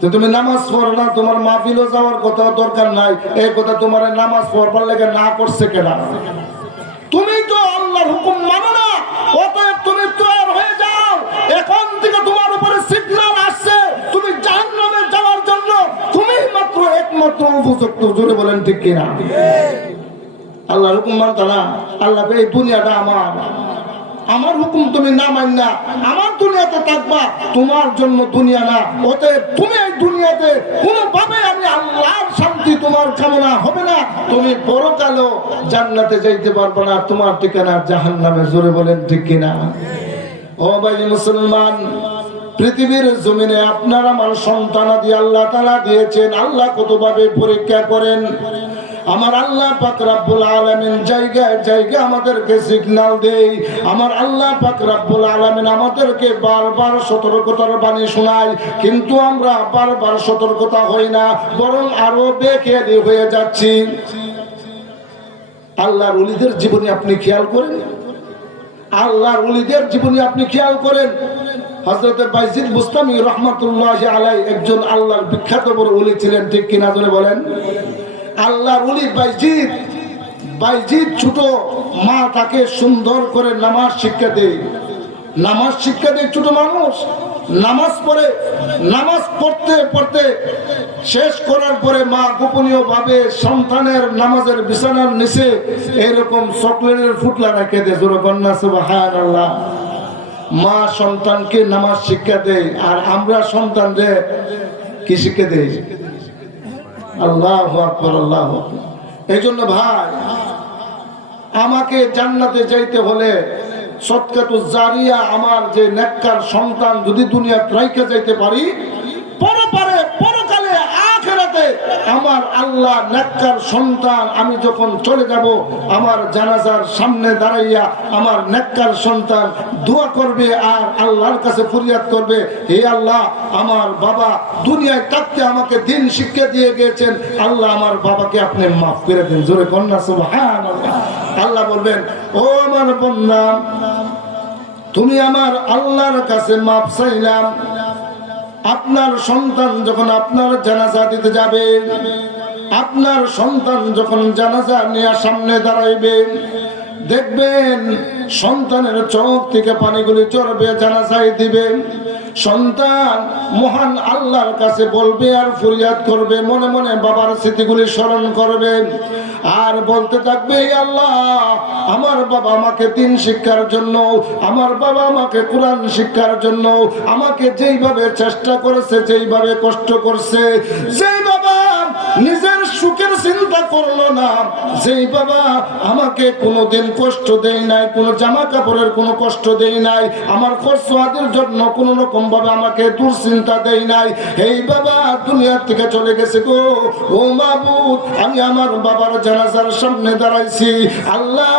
তো তুমি নামাজ পড়ো না, তোমার মাহফিলে যাওয়ার কথা দরকার নাই। এই কথা তোমার নামাজ পড়বার লেগে না করছে কেনা? তুমি তো আল্লাহর হুকুম মানো না, অতএব তুমি তৈরি হয়ে যাও। এখন থেকে তোমার উপরে সিগন্যাল আসছে, তুমি জাহান্নামে যাওয়ার জন্য তুমি মাত্র একমাত্র উপযুক্ত। জোরে বলেন ঠিক কিনা? আল্লাহর হুকুম মানতা না। আল্লাহ এই দুনিয়াটা আমার হুকুম তুমি না মান না, আমার দুনিয়াতে থাকবা, তোমার জন্য দুনিয়া না। অতএব তুমি এই দুনিয়াতে কোনোভাবে আমি আল্লাহর শান্তি তোমার কামনা হবে না, তুমি পরকালেও জান্নাতে যাইতে পারবে না, তোমার ঠিকানা জাহান্নামে। জোরে বলেন ঠিক কিনা? ও ভাই মুসলমান, পৃথিবীর জমিনে আপনার আমার সন্তানাদি আল্লাহ তাআলা দিয়েছেন। আল্লাহ কতভাবে পরীক্ষা করেন। আমার আল্লাহ পাক রব্বুল আলামিন জায়গায় জায়গায় আমাদেরকে সিগন্যাল দেয়। আমার আল্লাহ পাক রব্বুল আলামিন আমাদেরকে বারবার সতর্কতার বাণী শোনায়, কিন্তু আমরা বারবার সতর্কতা হই না, বরং আরো বেখেয়ালি হয়ে যাচ্ছি। আল্লাহর ওলিদের জীবনে আপনি খেয়াল করেন, আল্লাহর ওলিদের জীবনে আপনি খেয়াল করেন। হযরত বাইজিদ বুস্তামি রাহমাতুল্লাহি আলাইহি একজন আল্লাহর বিখ্যাত বড় ওলি ছিলেন, ঠিক কিনা জোরে বলেন। আল্লাহর ওলি বাইজিদ ছোট, মা তাকে সুন্দর করে নামাজ শিক্ষা দেয়, নামাজ শিক্ষা দেয়। ছোট মানুষ নামাজ পড়ে, নামাজ পড়তে পড়তে শেষ করার পরে মা গোপনীয় ভাবে সন্তানের নামাজের বিছানার নিচে এরকম চকলেটের ফুটলা রেখে দেয়। জোরে বন্যা সুবহানাল্লাহ। মা সন্তানকে নামাজ শিক্ষা দেয়, আর আমরা সন্তানদের কি শিক্ষা দেই? আল্লাহু আকবার, আল্লাহু আকবার। এই জন্য ভাই, আমাকে জান্নাতে যাইতে হলে সদকাতুজ জারিয়া, আমার যে নেককার সন্তান যদি দুনিয়া রাইখা যাইতে পারি, পরকালে আখিরাতে আমার আল্লাহ নেককার সন্তান, আমি যখন চলে যাব আমার জানাজার সামনে দাঁড়াইয়া আমার নেককার সন্তান দোয়া করবে আর আল্লাহর কাছে ফরিয়াদ করবে, হে আল্লাহ, আমার বাবা দুনিয়ায় থাকতে আমাকে দিন শিক্ষা দিয়ে গিয়েছেন, আল্লাহ আমার বাবাকে আপনি মাফ করে দিন। জোরে কন্যা সুবহানাল্লাহ। আল্লাহ বলবেন, ও আমার বান্দা, তুমি আমার আল্লাহর কাছে মাফ চাইলাম। আপনার সন্তান যখন আপনার জানাজা দিতে যাবে, আপনার সন্তান যখন জানাজা নিয়ে সামনে দাঁড়াইবে, দেখবেন সন্তানের চোখ থেকে পানিগুলি চড়বে, জানাজায় দিবে। সন্তান মহান আল্লাহর কাছে বলবে আর ফরিয়াদ করবে, মনে মনে বাবার স্মৃতিগুলি স্মরণ করবে আর বলতে থাকবে, হে আল্লাহ, আমার বাবা আমাকে দিন শিক্ষার জন্য, আমার বাবা আমাকে কোরআন শিক্ষার জন্য আমাকে যেইভাবে চেষ্টা করেছে, যেইভাবে কষ্ট করছে, যেই বাবা নিজের সুখের চিন্তা করলো না, যেই বাবা আমাকে কোনোদিন কষ্ট দেয় নাই, কোনো জামা কাপড়ের কোনো কষ্ট দেয় নাই, আমার খরচ আদির জন্য কোনো রকম ভাবে আমাকে দুশ্চিন্তা দেয় নাই, এই বাবা দুনিয়া থেকে চলে গেছে গো। ও মাবুদ, আমি আমার বাবার জানাজার সামনে দাঁড়াইছি, আল্লাহ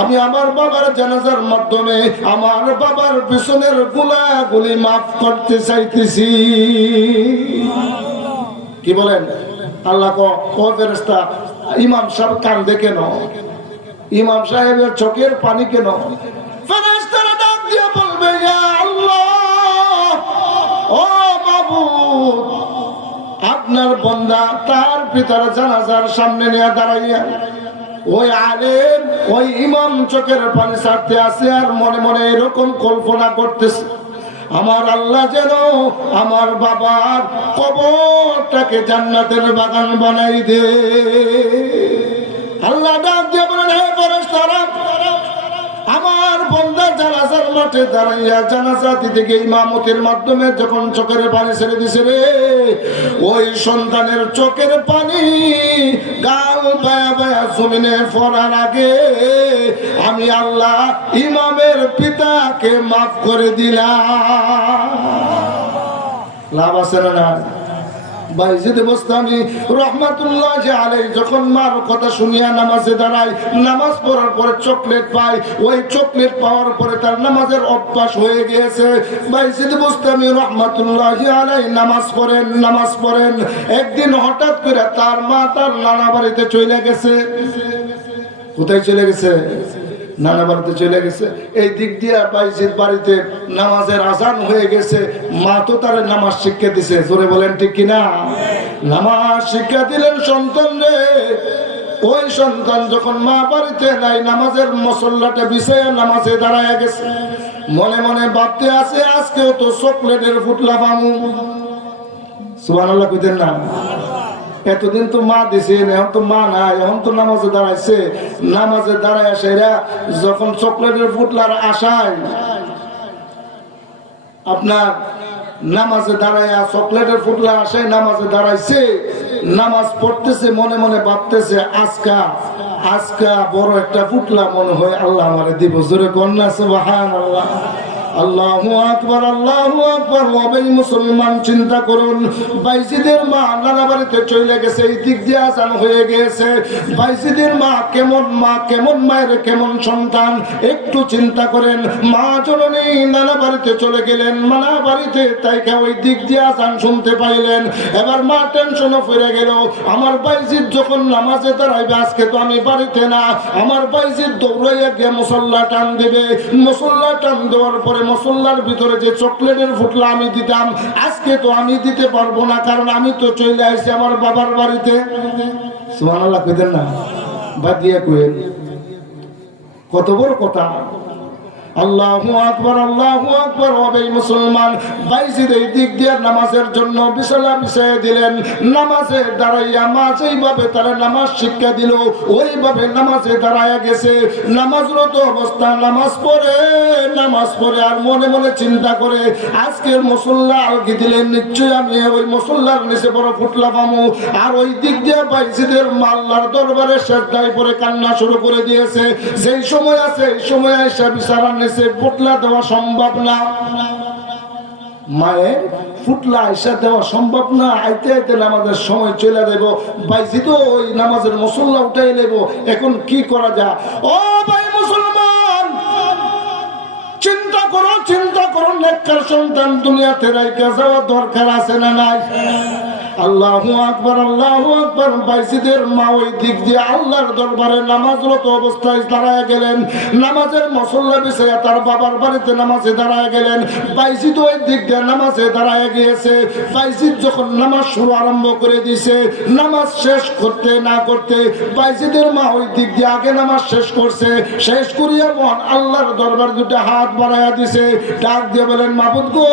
আমি আমার বাবার জানাজার মাধ্যমে আমার বাবার পিছনের গুনাহগুলি মাফ করতে চাইতেছি। কি বলেন? আল্লাহ ও ফেরেশতা, ইমাম সাহেব কান্দে কেন? ইমাম সাহেবের চোখের পানি কেন? ফেরেশতারা ডাক দিয়ে বলবে, ইয়া আল্লাহ, ও মাবুদ, আপনার বান্দা তার পিতার জানাজার সামনে নিয়ে দাঁড়াইয়া ওই আলেম, ওই ইমাম চোখের পানি ছাড়তে আসে আর মনে মনে এরকম কল্পনা করতেছে, আমার আল্লাহ যেন আমার বাবার কবরটাকে জান্নাতের বাগান বানাই দে। আল্লাহ ডাক দিয়ে বলেন, হে ফেরেশতারা, আমার বান্দা জানাজার মাঠে দাঁড়াইয়া জানাজা দিতে গিয়ে ইমামতির মাধ্যমে যখন চোখের পানি ছেড়ে দিছে রে, ওই সন্তানের চোখের পানি গাল বায়া বায়া জমিনে পড়ার আগে আমি আল্লাহ ইমামের পিতাকে মাফ করে দিলাম। লাভ আছে না? বাইজিদ বুস্তামি রাহমাতুল্লাহি আলাইহি যখন মার কথা শুনিয়া নামাজে দাঁড়ায়, নামাজ পড়ার পরে চকলেট পায়, ওই চকলেট পাওয়ার পরে তার নামাজের অভ্যাস হয়ে গিয়েছে। বাইজিদ বুস্তামি রাহমাতুল্লাহি আলাইহি নামাজ পড়েন। একদিন হঠাৎ করে তার মা তার নানা বাড়িতে চলে গেছে। কোথায় চলে গেছে? নানা বাড়িতে চলে গেছে। এই দিক দিয়ে বাইজিদ বাড়িতে নামাজের আজান হয়ে গেছে। মা তো তার নামাজ শিক্ষা দিছে, জোরে বলেন ঠিক কিনা? নামাজ শিক্ষা দিলেন সন্তান রে। ওই সন্তান যখন মা বাড়িতে নাই, নামাজের মসল্লাটা বিছায়া নামাজে দাঁড়ায় গেছে, মনে মনে ভাবতে আছে আজকেও তো চকলেটের ফুটলা পামু। সুবহানাল্লাহ কইতেন না? এতদিন তো মা দিছে, এখন তো মা নাই, এখন তো নামাজে দাঁড়াইছে। নামাজে দাঁড়ায় সেরা যখন চকলেটের ফুটলার আশায় আপনার নামাজে দাঁড়াইয়া চকলেটের ফুটলা আশায় নামাজে দাঁড়াইছে, নামাজ পড়তেছে, মনে মনে ভাবতেছে আজকা বড় একটা ফুটলা মনে হয় আল্লাহ আমারে দিব। জোরে কন্যা সুবহানাল্লাহ। আল্লাহু আকবার, আল্লাহু আকবার। ওই মুসলমান চিন্তা করুন, বাইজিদের মা নানা বাড়িতে চলে গেছে, এই দিক দিয়ে আজান হয়ে গেছে। বাইজিদের মা কেমন মায়ের কেমন সন্তান, একটু চিন্তা করেন। মা জননী নানা বাড়িতে চলে গেলেন, নানা বাড়িতে তাই ওই দিক দিয়ে আজান শুনতে পাইলেন। এবার মা টেনশনে পড়ে গেল, আমার বাইজিদ যখন নামাজে দাঁড়াইবে, আজকে তো আমি বাড়িতে না, আমার বাইজিদ দৌড়াইয়া গিয়ে মুসল্লা টান দেবে। মুসল্লা টান দেওয়ার পরে মুসল্লার ভিতরে যে চকলেটের ফুটলা আমি দিতাম, আজকে তো আমি দিতে পারবো না, কারণ আমি তো চলে আসছি আমার বাবার বাড়িতে। সুবহানাল্লাহ কইতেন না, বাদ দিয়ে কইেন, কত বড় কথা। আল্লাহু আকবার, আল্লাহু আকবার। ওই মুসলমান বাইজিদ এই দিক দিয়ে নামাজের জন্য বিছানা বিছিয়ে দিলেন। নামাজে দাঁড়াইয়া মা যেইভাবে তারা নামাজ শিক্ষা দিল, ওইভাবে নামাজে দাঁড়াইয়া গেছে। নামাজরত অবস্থা নামাজ পড়ে আর মনে মনে চিন্তা করে, আজকের মুসল্লা আলগি দিলে নিশ্চয়ই আমি ওই মুসল্লার নিচে বড় ফুটলা পামু। আর ওই দিক দিয়ে বাইজিদের মাল্লার দরবারে সেজদায় পড়ে কান্না শুরু করে দিয়েছে। যেই সময় আছে এই সময় এসে বিচারা ফুটলা দেওয়া সম্ভব না, মায়ের ফুটলা আইসা দেওয়া সম্ভব না। আইতে আইতে নামাজের সময় চলে দেব, বাইজি তো ওই নামাজের মুসল্লা উঠাই নেব। এখন কি করা যায়? ও ভাই মুসলমান, চিন্তা করো, নেককার সন্তান দুনিয়াতে রাইখা যাওয়া দরকার আছে না নাই? আল্লাহু আকবার, আল্লাহু আকবার। বাইজিদের মা ওই দিক দিয়ে আল্লাহর দরবারে নামাজরত অবস্থায় দাঁড়ায় গেলেন। নামাজের মুসল্লা বিছাইয়া তার বাবার বাড়িতে নামাজে দাঁড়ায় গেলেন। বাইজিদ ওই দিক দিয়ে নামাজে দাঁড়ায় গিয়েছে। বাইজিদ যখন নামাজ শুরু আরম্ভ করে দিয়েছে, নামাজ শেষ করতে না করতে বাইজিদের মা ওই দিক দিয়ে আগে নামাজ শেষ করছে। শেষ করিয়া মন আল্লাহর দরবার দুটো হাত বাড়াইয়া দিছে, ডাক দিয়ে বলেন, মাবুদ গো,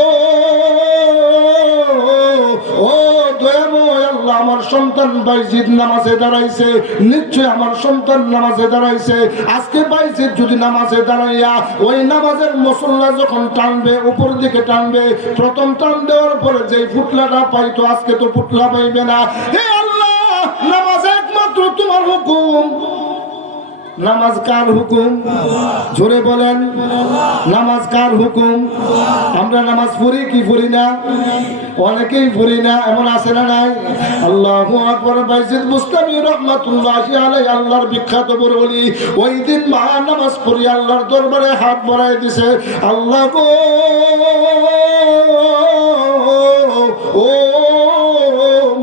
ও দয়াময় আল্লাহ, আমার সন্তান বাইজিদ নামাজে দাঁড়াইছে, নিশ্চয় আমার সন্তান নামাজে দাঁড়াইছে। আজকে বাইজিদ যদি নামাজে দাঁড়াইয়া ওই নামাজের মুসল্লা যখন টানবে, উপর দিকে টানবে, প্রথম টান দেওয়ার পরে যে ফুটলাটা পাইতো, আজকে তো ফুটলা পাইবে না। হে আল্লাহ, নামাজ একমাত্র তোমার হুকুম। নামাজ কার হুকুম? জোরে বলেন, নামাজ কার হুকুম? আমরা নামাজ পড়ি কি পড়ি না? অনেকেই পড়ি না, এমন আছে না নাই? আল্লাহু আকবার। বাইজিদ বুস্তামি রাহমাতুল্লাহি আলাইহি, আল্লাহর বিখ্যাত বড় ওলি, ওই দিন মা নামাজ পড়ি আল্লাহর দরবারে হাত বাড়ায় দিছে। আল্লাহ গো, ও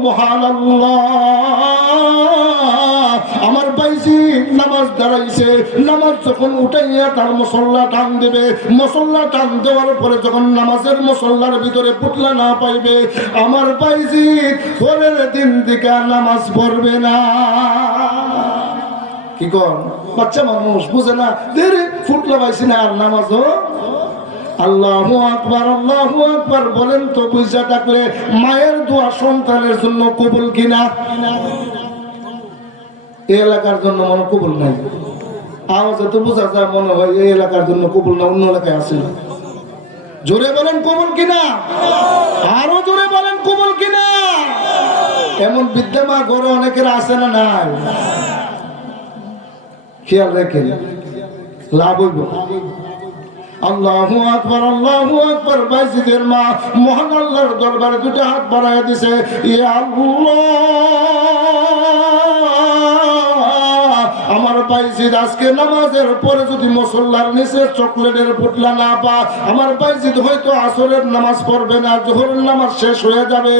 মহান আল্লাহ, আমার বাইজিদ নামাজ দাঁড়াইছে। নামাজ যখন উঠাইয়া তার মুসল্লা টান দেবে, মুসল্লা টান দেওয়ার পরে যখন নামাজের মুসল্লার ভিতরে পুটলা না পাইবে, আমার বাইজিদ পরের দিন দিকে নামাজ পড়বে না। কি কর, বাচ্চা মানুষ বুঝে না, দেরি ফুটলা পাইছি না আর নামাজও। আল্লাহু আকবার, আল্লাহু আকবার। বলেন তো, বুঝা থাকলে মায়ের দোয়া সন্তানের জন্য কবুল কিনা? এই এলাকার জন্য মনে কবুল নাই, আওয়াজে তো বোঝা যায় মনে হয় এই এলাকার জন্য কবুল না, অন্য এলাকায় আছে। জোরে বলেন কবুল কিনা? আরো জোরে বলেন কবুল কিনা? এমন বিদ্যমা ঘরে অনেকের আছে না নাই? খেয়াল রেখে লাভ হইব। আল্লাহু আকবার, আল্লাহু আকবার। বাইজিদের মা মহান আল্লাহর দরবারে দুটো হাত বাড়ায় দিছে। ইয়া আল্লাহ, আমার বাইজিদ আজকে নামাজের পরে যদি মুসল্লার নিচে চকলেটের পুটলা না পা, আমার বাইজিদ হয়তো আসরের নামাজ পড়বে না, জোহরের নামাজ শেষ হয়ে যাবে,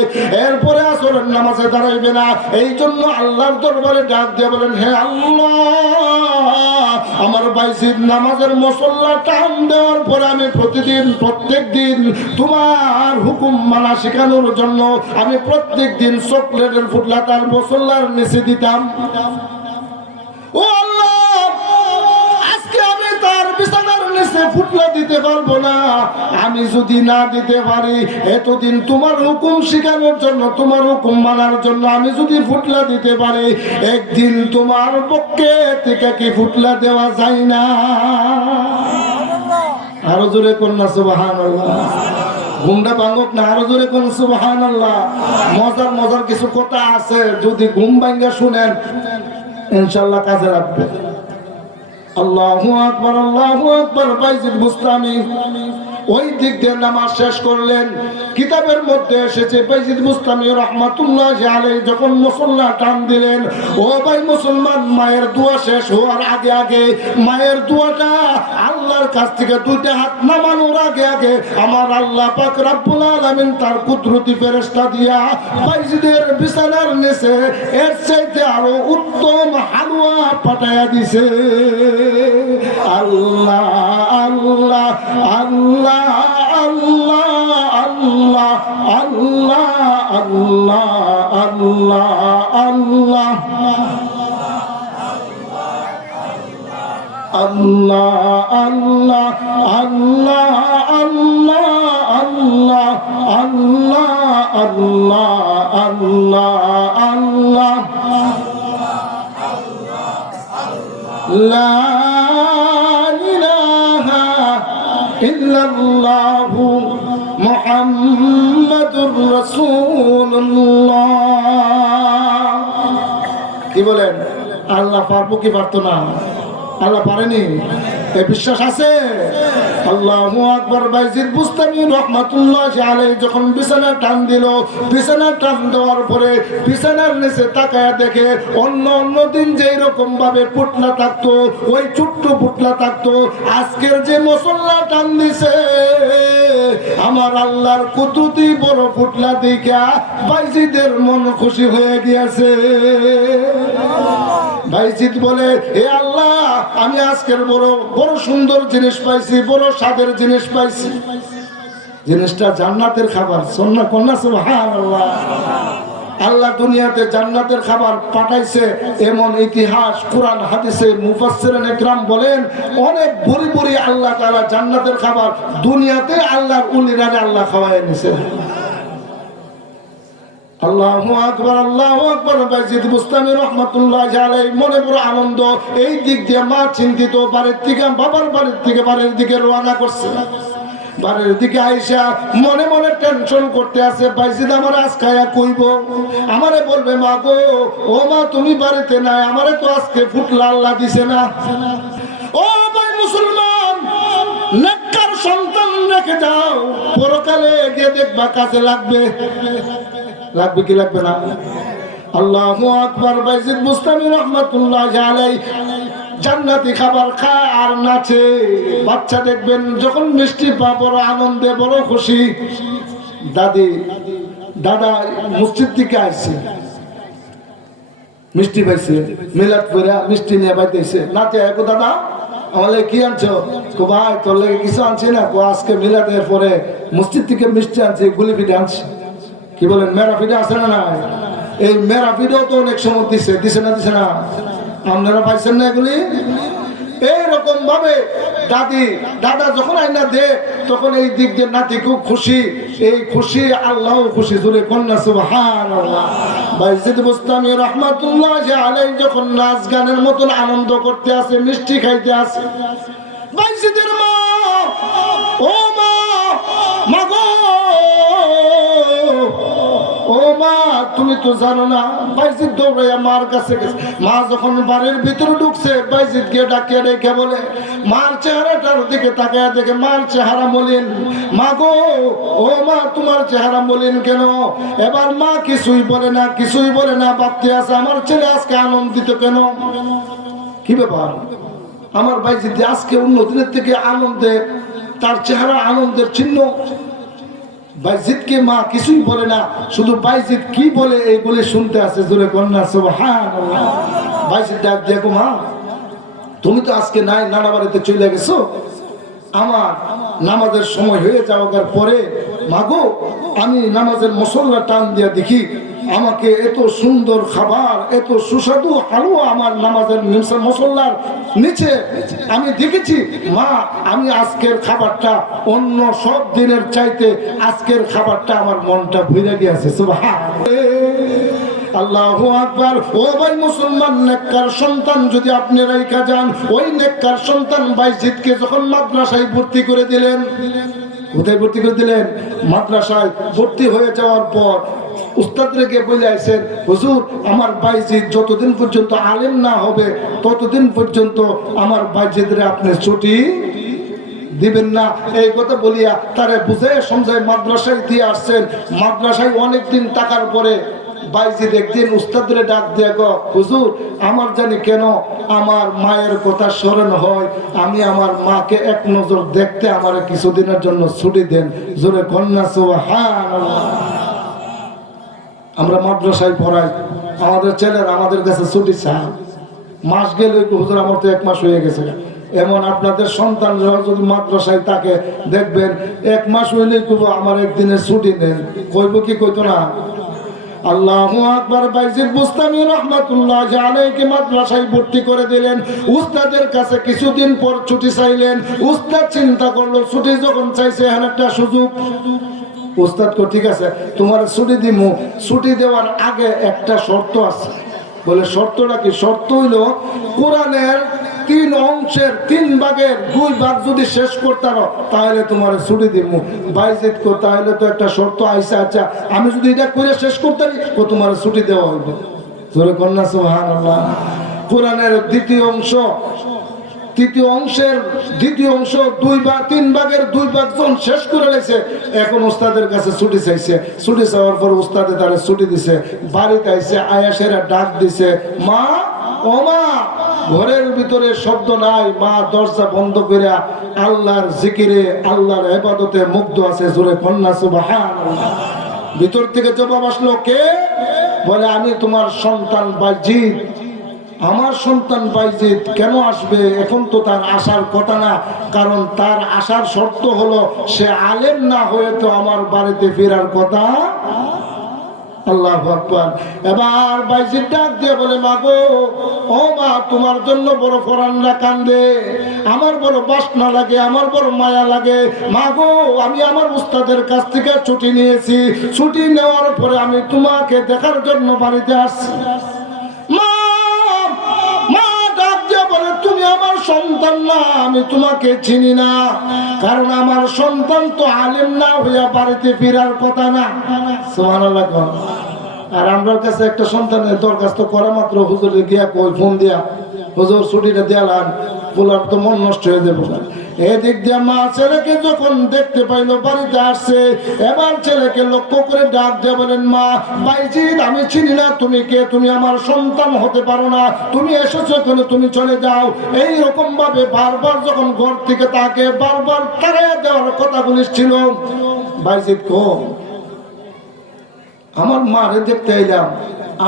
এরপরে আসরের নামাজে দাঁড়াইবে না। এই জন্য আল্লাহর দরবারে ডাক দিয়ে বলেন, হে আল্লাহ, আমার বাইজিদ নামাজের মুসল্লা টান দেওয়ার পরে আমি প্রত্যেক দিন তোমার হুকুম মানা শেখানোর জন্য আমি প্রত্যেক দিন চকলেটের পুটলা তার মুসল্লার নিচে দিতাম। ও আল্লাহ, আজকে আমি তার বিছানার নিচে ফুটলা দিতে পারবো না। আমি যদি না দিতে পারি, এতদিন তোমার হুকুম শিখানোর জন্য, তোমার হুকুম মানার জন্য আমি যদি ফুটলা দিতে পারি, একদিন তোমার পক্ষে থেকে কি ফুটলা দেওয়া যায় না? আরো জোরে কোন না সুবহানাল্লাহ। ঘুমটা ভাঙুক না, আরো জোরে কোন সুবহানাল্লাহ। মজার কিছু কথা আছে, যদি ঘুম ভাঙ্গা শুনেন ইনশাআল্লাহ কাজে লাগবে। আল্লাহু আকবার, আল্লাহু আকবার। বাইজিদ বুস্তামি ওই দিক দিয়ে নামাজ শেষ করলেন। কিতাবের মধ্যে এসেছে বাইজিদ বুস্তামি রহমাতুল্লাহি আলাইহি যখন মুসল্লা টান দিলেন, ও ভাই মুসলমান, মায়ের দোয়া শেষ হওয়ার আগে আগে মায়ের দোয়াটা আল্লাহর কাছ থেকে দুইটা হাত নামানোর আগে আগে আমার আল্লাহ পাক রব্বুল আলামিন তার কুদরতি ফেরেশতা দিয়া বাইজিদের বিছানার নিচে এর চাইতে আরো উত্তম হালুয়া পাঠায়া দিছে। আল্লাহ আল্লাহ আল্লাহ আল্লাহ আল্লাহ আল্লাহ আল্লাহ আল্লাহ আল্লাহ আল্লাহ আল্লাহ আল্লাহ আল্লাহ আল্লাহ আল্লাহ আল্লাহ লা ইলাহা ইল্লাল্লাহু মুহাম্মাদুর রাসূলুল্লাহ। কি বলেন? আল্লাহ পারবো কি পারতো না? আল্লাহ পারেনি? এই বিশ্বাস আছে? আল্লাহু আকবার। বাইজিদ বুস্তামি রহমাতুল্লাহি আলাইহি যখন বিছানা টান দিল, বিছানা টান দেওয়ার পরে বিছানার নিচে তাকায়া দেখে অন্য অন্য দিন যেই রকম ভাবে পুটলা থাকতো, ওই ছোট্ট পুটলা থাকতো, আজকের যে মুসল্লা টান দিছে আমার আল্লাহর কুদরতি বড় পুটলা দেখা বাইজিদের মন খুশি হয়ে গিয়েছে। বাইজিদ বলে, হে আল্লাহ, আমি আজকের বড় বড় সুন্দর জিনিস পাইছি, বড় স্বাদের জিনিস পাইছি। জিনিসটা জান্নাতের খাবার। সন্না কন্যা সুবহানাল্লাহ। আল্লাহ দুনিয়াতে জান্নাতের খাবার পাঠাইছে এমন ইতিহাস কুরআন হাদিসে মুফাসসিরিন ইকরাম বলেন, অনেক বুড়ি বুড়ি আল্লাহ তাআলা জান্নাতের খাবার দুনিয়াতে আল্লাহর উলিরা আল্লাহ খাওয়ায় নিছে। আল্লাহু আকবার, আল্লাহু আকবার। বাইজিদ বুস্তামি রহমাতুল্লাহি আলাইহি মনে বড় আনন্দ। এই দিক দিয়ে মা চিন্তিত, বাড়ির থেকে বাবার বাড়ির থেকে বাড়ির দিকে রওনা করছে। বাড়ির দিকে আইসা মনে মনে টেনশন করতে আছে, বাইজিদ আমার আজ খায়া কইব, আমারে বলবে মা গো, ও মা তুমি বাড়িতে নাই, আমারে তো আজকে ফুটলা আল্লাহ দিছে না। ও ভাই মুসলমান, নেককার সন্তান রেখে যাও, পরকালে গিয়ে দেখবা কাজে লাগবে। লাগবে কি লাগবে না? আল্লাহু আকবার। বাইজিদ বুস্তামি রহমাতুল্লাহি আলাইহি জান্নাতি খাবার খায় আর নাচে। বাচ্চা দেখবেন যখন মিষ্টি পা বড় আনন্দে বড় খুশি। দাদা মসজিদ থেকে আসছে, মিষ্টি পাইছে, মিলাদ করে মিষ্টি নিয়ে পাইতেছে, নাচে। একো দাদা আমাদের কি আনছো? ভাই তোর লেগে কিছু আনছি না, আজকে মিলাদের পরে মসজিদ থেকে মিষ্টি আনছে, গুলি পিঠে আনছে। কি বলেন? মেরা পিঠে আছে না? না, এই মেরা পিঠেও তো অনেক সময় দিছে, দিছে না? দিছে না? আপনারা পাইছেন না এগুলি? এইরকম ভাবে দাদা যখন আইনা দে তখন এই দিক দিয়ে নাতি খুব খুশি। এই খুশি আল্লাহ খুশি। জোরে কন্যা সুবহানাল্লাহ। বাইজিদ বুস্তামি রহমাতুল্লাহি আলাইহি যখন নাচ গানের মতন আনন্দ করতে আছে, মিষ্টি খাইতে আছে, বাইজিদের মা, ও মা, মাগো, ও মা, তুমি তো জানো না। বাইজিদ দৌড়াইয়া মার কাছে গেছে। মা যখন বাড়ির ভিতরে ঢুকছে, বাইজিদ গিয়ে ডাকিয়ে রেখে বলে, মার চেহারাটার দিকে তাকায় দেখে মার চেহারা মলিন। মা গো, ও মা, তোমার চেহারা মলিন কেন? এবার মা কিছুই বলে না, কিছুই বলে না, ভাবতে আছে আমার ছেলে আজকে আনন্দিত কেন? কি ব্যাপার? আমার বাইজিদ আজকে অন্য দিনের থেকে আনন্দে, তার চেহারা আনন্দের চিহ্ন। বাইজিদকে মা কিছুই বলে না, শুধু বাইজিদ কি বলে এই বলে শুনতে আছে। জোরে কন্যা সুবহানাল্লাহ। বাইজিদ ডাক দেখো, মা তুমি তো আজকে নাই, নানা বাড়িতে চলে গেছো। আমার নামাজের সময় হয়ে যাওয়ার পরে মাগো আমি নামাজের মুসল্লা টান দিয়া দেখি আমাকে এত সুন্দর খাবার, এত সুস্বাদু হালুয়া আমার নামাজের মুসল্লার নিচে আমি দেখেছি। মা, আমি আজকের খাবারটা অন্য সব দিনের চাইতে আজকের খাবারটা আমার মনটা ভরে গিয়েছে। সুবহানাল্লাহ। আল্লাহু আকবার। ও ভাই মুসলমান, নেককার সন্তান যদি আপনি রাইখা যান, ওই নেককার সন্তান বাইজিদকে যখন মাদ্রাসায় ভর্তি করে দিলেন, কোথায় ভর্তি করে দিলেন? মাদ্রাসায় ভর্তি হয়ে যাওয়ার পর উস্তাদরে গিয়ে বলে আইছেন, হুজুর আমার বাইজিদ যতদিন পর্যন্ত আলেম না হবে ততদিন পর্যন্ত আমার বাইজিদরে আপনি ছুটি দিবেন না। এই কথা বলিয়া তারে বুঝে সমঝায় মাদ্রাসায় দিয়ে আসছেন। মাদ্রাসায় অনেকদিন টাকার পরে বাইজিদ একদিন উস্তাদের ডাক দিয়ে গো, হুজুর আমার জানি কেন আমার মায়ের কথা স্মরণ হয়, আমি আমার মাকে এক নজর দেখতে আমার কিছুদিনের জন্য ছুটি দেন। জোরে কন্যা সুবহানাল্লাহ। আমরা মাদ্রাসায় পড়াই, আমাদের ছেলেরা আমাদের কাছে ছুটি চায়। মাস গেলে হুজুর আমার তো 1 মাস হয়ে গেছে। এমন আপনাদের সন্তানরা যদি মাদ্রাসায় থাকে দেখবেন 1 মাস হইলেই কইব আমার একদিনের ছুটি নেন। কইব কি কইতো না? আল্লাহু আকবার। বাইজিদ বুস্তামি রাহমাতুল্লাহি আলাইহি মাদ্রাসায় ভর্তি করে দিলেন। উস্তাদের কাছে কিছুদিন পর ছুটি চাইলেন। উস্তাদ চিন্তা করলো ছুটি যখন চাইছে এখন একটা সুযোগ। উস্তাদ কো ঠিক আছে তোমার ছুটি দিমু, ছুটি দেওয়ার আগে একটা শর্ত আছে। বলে শর্তটা কি? শর্ত হইল কোরআনের 3 অংশের 3 ভাগের 2 ভাগ যদি শেষ করতারো তাহলে তোমার ছুটি দিমু। বাইজিদ কো তাহলে তো একটা শর্ত আইসা, আচ্ছা আমি যদি এটা করে শেষ করতারি তো তোমার ছুটি দেওয়া হইবে। জোরে কন্যা সুবহানাল্লাহ। কোরআনের তৃতীয় অংশের দ্বিতীয় অংশ 2 বা 3 ভাগের 2 ভাগ যখন শেষ করে লেছে, এখন উস্তাদের কাছে ছুটি চাইছে। ছুটি চাওয়ার পর উস্তাদে তারে ছুটি দিছে। বাড়িতে আইছে, আয়াসেরা ডাক দিছে, মা ও মা। ঘরের ভিতরে শব্দ নাই, মা দরজা বন্ধ করে আল্লাহর জিকিরে আল্লাহর ইবাদতে মুগ্ধ আছে। জোরে কন্যা সুবহানাল্লাহ। ভিতর থেকে জবাব আসলো, কে? বলে আমি তোমার সন্তান বাইজিদ। আমার সন্তান বাইজিদ কেন আসবে? এখন তো তার আসার কথা না, কারণ তার আসার শর্ত হলো সে আলেম না হয়ে তো আমার বাড়িতে ফেরার কথা। আল্লাহু আকবার। এবার বাইজিদ ডাক দিয়ে বলে, মা গো, ও মা, তোমার জন্য বড় ফরানরা কান্দে, আমার বড় বাসনা লাগে, আমার বড় মায়া লাগে। মা গো, আমি আমার উস্তাদের কাছ থেকে ছুটি নিয়েছি। ছুটি নেওয়ার পরে আমি তোমাকে দেখার জন্য বাড়িতে আসছি। তুমি আমার সন্তান না, আমি তোমাকে চিনি না, কারণ আমার সন্তান তো আলেম না হইয়া বাড়িতে ফিরার কথা না। সুবহানাল্লাহ। আর আমার কাছে একটা সন্তানের দরখাস্ত করা মাত্র হুজুরে গিয়া কই ফোন দিয়া, হুজুর ছুটিটা দিলাম, বলার তো মন নষ্ট হয়ে যাবে। এদিক দিয়ে মা ছেলেকে যখন দেখতে পাইলো বাড়িতে আসছে, এবার ছেলেকে লক্ষ্য করে ডাক দিয়ে বলেন, মা বাইজিদ আমি চিনি না তুমি কে, তুমি আমার সন্তান হতে পারো না, তুমি এসেছো এখানে, তুমি চলে যাও। এই রকম ভাবে বারবার যখন ঘর থেকে তাকে বারবার তাড়িয়ে দেওয়ার কথা বলেছিল। বাইজিদ কো আমার মারে দেখতে এলাম,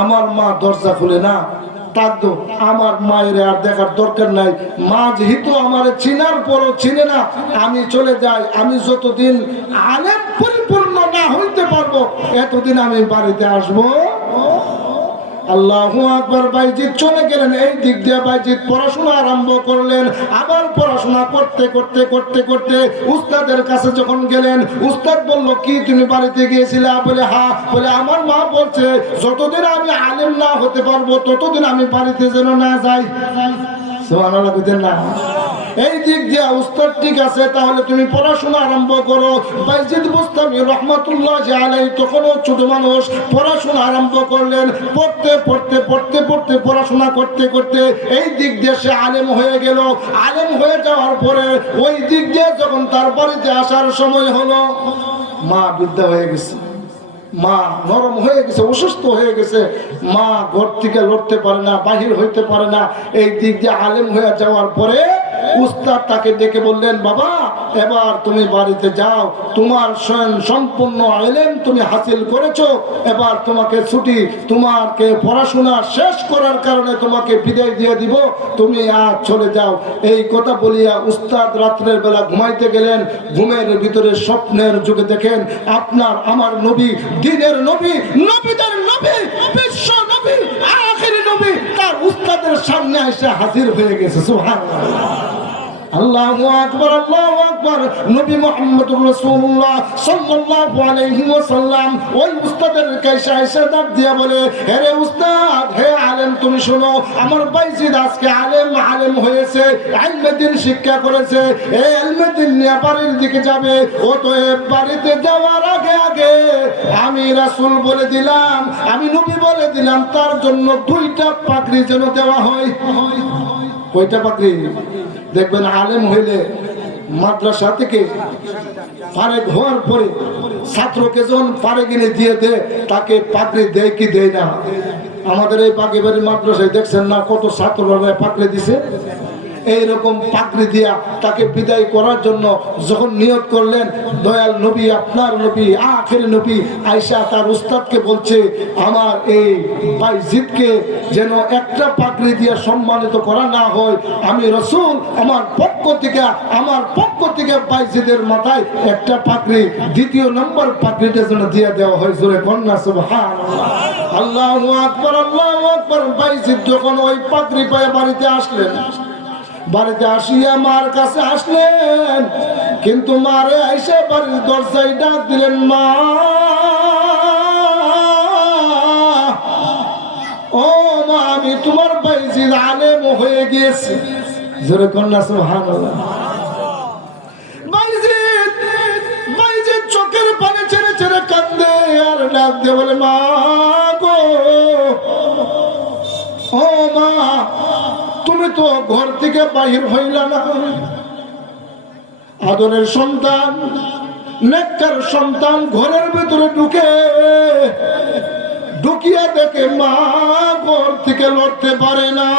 আমার মা দরজা খুলে না, তাকতো আমার মায়ের আর দেখার দরকার নাই। মা যেহেতু আমার চিনার পরও চিনে না, আমি চলে যাই। আমি যতদিন আলেম পরিপূর্ণ না হইতে পারবো এতদিন আমি বাড়িতে আসবো। আল্লাহু আকবার। বাইজিদ চলে গেলেন। এই দিক দিয়ে বাইজিদ পড়াশোনা আরম্ভ করলেন। আবার পড়াশোনা করতে করতে করতে করতে উস্তাদের কাছে যখন গেলেন, উস্তাদ বলল, কি তুমি বাড়িতে গিয়েছিলে? বলে হ্যাঁ। বলে আমার মা বলছে যতদিন আমি আলেম না হতে পারবো ততদিন আমি বাড়িতে যেন না যাই। সুবহানাল্লাহ কইতেন না? এই দিক দিয়ে উস্তাদ ঠিক আছে, তাহলে তুমি পড়াশোনা আরম্ভ করো। বাইজিদ বুস্তামি রাহমাতুল্লাহি আলাইহি তখনও ছোট মানুষ, পড়াশোনা আরম্ভ করলেন। পড়তে পড়তে পড়তে পড়তে পড়াশোনা করতে করতে এই দিক দিয়ে সে আলেম হয়ে গেল। আলেম হয়ে যাওয়ার পরে ওই দিক দিয়ে যখন তার বাড়িতে আসার সময় হলো, মা বৃদ্ধা হয়ে গেছে, মা নরম হয়ে গেছে, অসুস্থ হয়ে গেছে। মা ঘর থেকে লড়তে পারে না, বাহির হইতে পারে না। এই দিক দিয়ে আলেম হয়ে যাওয়ার পরে উস্তাদ তাকে ডেকে বললেন, বাবা এবার তুমি বাড়িতে যাও, তোমার সম্পূর্ণ ইলম তুমি হাসিল করেছো, এবার তোমাকে ছুটি, তোমাকে পড়াশোনা শেষ করার কারণে তোমাকে বিদায় দিয়ে দিব, তুমি আজ চলে যাও। এই কথা বলিয়া উস্তাদ রাত্রের বেলা ঘুমাইতে গেলেন। ঘুমের ভিতরে স্বপ্নের যুগে দেখেন আপনার আমার নবী, দিনের নবী, নবীদের নবী, বিশ্ব নবী, আখির নবী তার উস্তাদের সামনে এসে হাজির হয়ে গেছে। সুবহানাল্লাহ। আল্লাহু আকবার, আল্লাহু আকবার। নবী মুহাম্মদুর রাসূলুল্লাহ সাল্লাল্লাহু আলাইহি ওয়াসাল্লাম ওই উস্তাদের কাছে এসে ডাক দিয়া বলে, হে রে উস্তাদ, হে আলেম তুমি শোনো, আমার বাইজিদ আজকে আলেম হয়েছে, ইলমে দ্বীন শিক্ষা করেছে, এই ইলমে দ্বীন নিয়ে বাড়ির দিকে যাবে। ও তো বাড়িতে যাওয়ার আগে আগে আমি রাসূল বলে দিলাম, আমি নবী বলে দিলাম তার জন্য 2টা পাগড়ি যেন দেওয়া হয়। কয়টা পাগড়ি? দেখবেন আলেম হইলে মাদ্রাসা থেকে ফারেক হওয়ার পরে ছাত্রকে যখন ফারেক এনে দিয়ে দেয় তাকে পাগড়ি দেয় কি দেয় না? আমাদের এই বাগেবাড়ি মাদ্রাসায় দেখছেন না কত ছাত্ররা পাগড়ি দিছে? এইরকম পাগড়ি দিয়া তাকে বিদায় করার জন্য যখন নিয়ত করলেন, দয়াল নবী আপনার নবী আখের নবী আয়েশা তার উস্তাদকে বলছে, আমার এই বাইজিদকে যেন একটা পাগড়ি দিয়ে সম্মানিত করা না হয়, আমি রাসূল আমার পক্ষ থেকে বাইজিদের মাথায় একটা পাগড়ি, দ্বিতীয় নম্বর পাগড়িটা যেন দিয়ে দেওয়া হয়। জোরে কন্যা সুবহানাল্লাহ, আল্লাহু আকবার, আল্লাহু আকবার। বাইজিদ যখন ওই পাগড়ি পায়ে বাড়িতে আসলেন, বাড়িতে আসিয়া মার কাছে আসলেন, কিন্তু মারে আইসা বাড়ির দরজায় ডাক দিলেন, মা ও মা, আমি তোমার বাইজিদ আলেম হয়ে গিয়েছি। জোরে কন্যা সুবহানাল্লাহ। বাইজিদ চোখের পানি ছেড়ে ছেড়ে কাঁদে আর ডাক দিয়ে বলে, মা গো, ও মা, তুমি তো ঘর থেকে বাহির হইলা না। আদরের সন্তান, নেককার সন্তান ঘরের ভিতরে ঢুকিয়া দেখে মা ঘর থেকে লড়তে পারে না।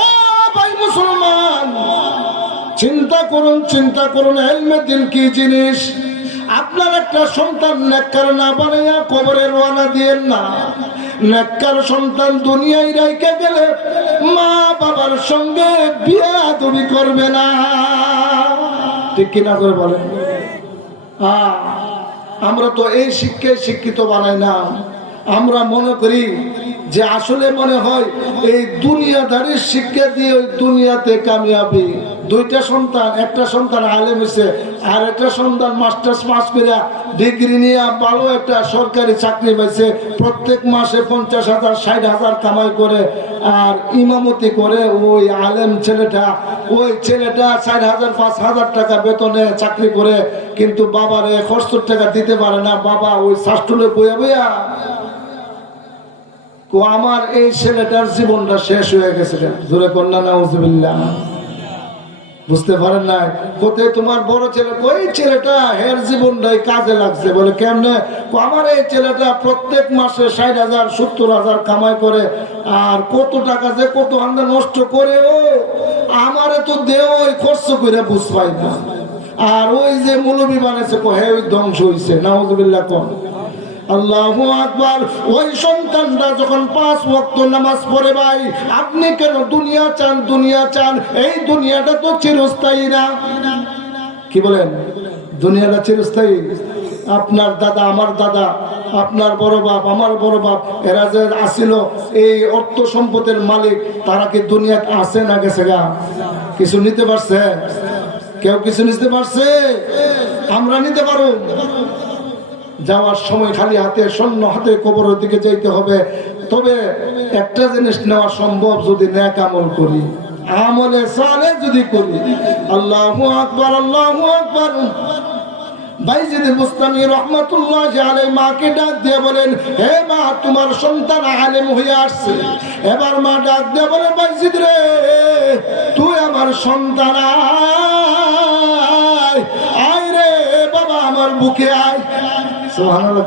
ও ভাই মুসলমান, চিন্তা করুন ইলমে দিন কি জিনিস। আপনার একটা সন্তান নেককার না বানাইয়া কবরে রওনা দিয়েন না। নেককার সন্তান দুনিয়ায় রাইখা গেলে মা বাবার সঙ্গে বিয়াদবি করবে না, ঠিক কিনা করে বলেন? আমরা তো এই শিক্ষায় শিক্ষিত বানাই না। আমরা মনে করি যে আসলে মনে হয় এই দুনিয়াদারির শিক্ষা দিয়ে ওই দুনিয়াতে কামিয়াবি। দুইটা সন্তান, একটা সন্তান আলেম হয়েছে আর একটা সন্তান মাস্টার্স পাস করে ডিগ্রি নিয়ে ভালো একটা সরকারি চাকরি পাইছে, প্রত্যেক মাসে 50,000 60,000 কামাই করে আর ইমামতি করে। ওই আলেম ছেলেটা 4,000 5,000 টাকা বেতনে চাকরি করে, কিন্তু বাবার 71 টাকা দিতে পারে না। বাবা ওই শাস্তুলে বইয়া বইয়া আমার এই ছেলেটার জীবনটা শেষ হয়ে গেছে। জোরে কন্যা নাউজুবিল্লাহ। বুঝতে পারেন না? কোথায় তোমার বড় ছেলে, ওই ছেলেটা হের জীবনটাই কাজে লাগছে। বলে কেমনে? আমার এই ছেলেটা প্রত্যেক মাসে 60,000 70,000 কামাই করে আর কত টাকা যে কত আন্দা নষ্ট করে, ও আমারে তো দেও ওই খরচ করে বুঝ পাই না। আর ওই যে মৌলবী বানাইছে হে ওই ধ্বংস হয়েছে। নাউজুবিল্লাহ কোন। আল্লাহু আকবার। ওই সন্তানটা যখন 5 ওয়াক্ত নামাজ পড়ে, ভাই আপনি কেন দুনিয়া চান? এই দুনিয়াটা তো চিরস্থায়ী না। কি বলেন? দুনিয়াটা চিরস্থায়ী? আপনার দাদা, আমার দাদা, আপনার বড় বাপ, আমার বড় বাপ, এরা যে আসিল এই অর্থ সম্পদের মালিক, তারা কি দুনিয়াতে আছে না গেছে গা? কিছু নিতে পারছে? কেউ কিছু নিতে পারছে? আমরা নিতে পারো? যাওয়ার সময় খালি হাতে, শূন্য হাতে কবরের দিকে যাইতে হবে। তবে একটা জিনিস নেওয়া সম্ভব, যদি নেক আমল করি, আমলে সালেহ যদি করি। আল্লাহু আকবার, আল্লাহু আকবার। বাইজিদ বুস্তামি রহমাতুল্লাহি আলাইহি মাকে ডাক দিয়ে বলেন, হে মা, তোমার সন্তান আলেম হয়ে আসছে। এবার মা ডাক দিয়ে বলে, বাইজিদ রে, তুই আমার সন্তান, আয় রে বাবা, আমার বুকে আয়। সুবহানাল্লাহ।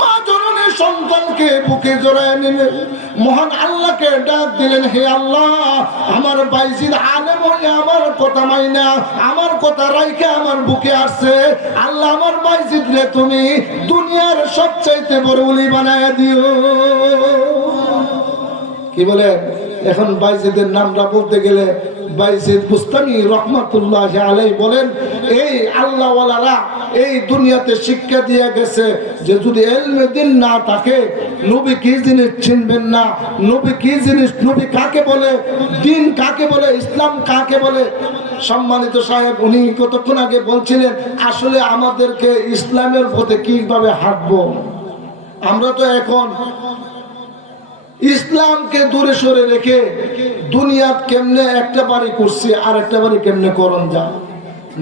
মা জননী সন্তানকে বুকে জড়ায় নিলেন, মহান আল্লাহকে ডাক দিলেন, হে আল্লাহ, আমার বাইজিদ আলেম হয়ে আমার কথা মাইনা, আমার কথা রাইখা আমার বুকে আসছে। আল্লাহ, আমার বাইজিদ রে তুমি দুনিয়ার সবচাইতে বড় ওলি বানায়া দিও। কি বলে? এখন বাইজিদের নামটা বলতে গেলে বাইজিদ বুস্তামি রহমাতুল্লাহি আলাইহি বলেন, এই আল্লাহওয়ালারা এই দুনিয়াতে শিক্ষা দিয়ে গেছে যে যদি ইলমে দিন না থাকে, নবী কি জিনিস চিনবেন না, নবী কি জিনিস, নবী কাকে বলে, দিন কাকে বলে, ইসলাম কাকে বলে। সম্মানিত সাহেব, উনি কতক্ষণ আগে বলছিলেন আসলে আমাদেরকে ইসলামের পথে কিভাবে হাঁটবো। আমরা তো এখন ইসলামকে দূরে সরে রেখে দুনিয়াত কেমনে একটা বাড়ি করছি আর একটা বাড়ি কেমনে করণ যায়।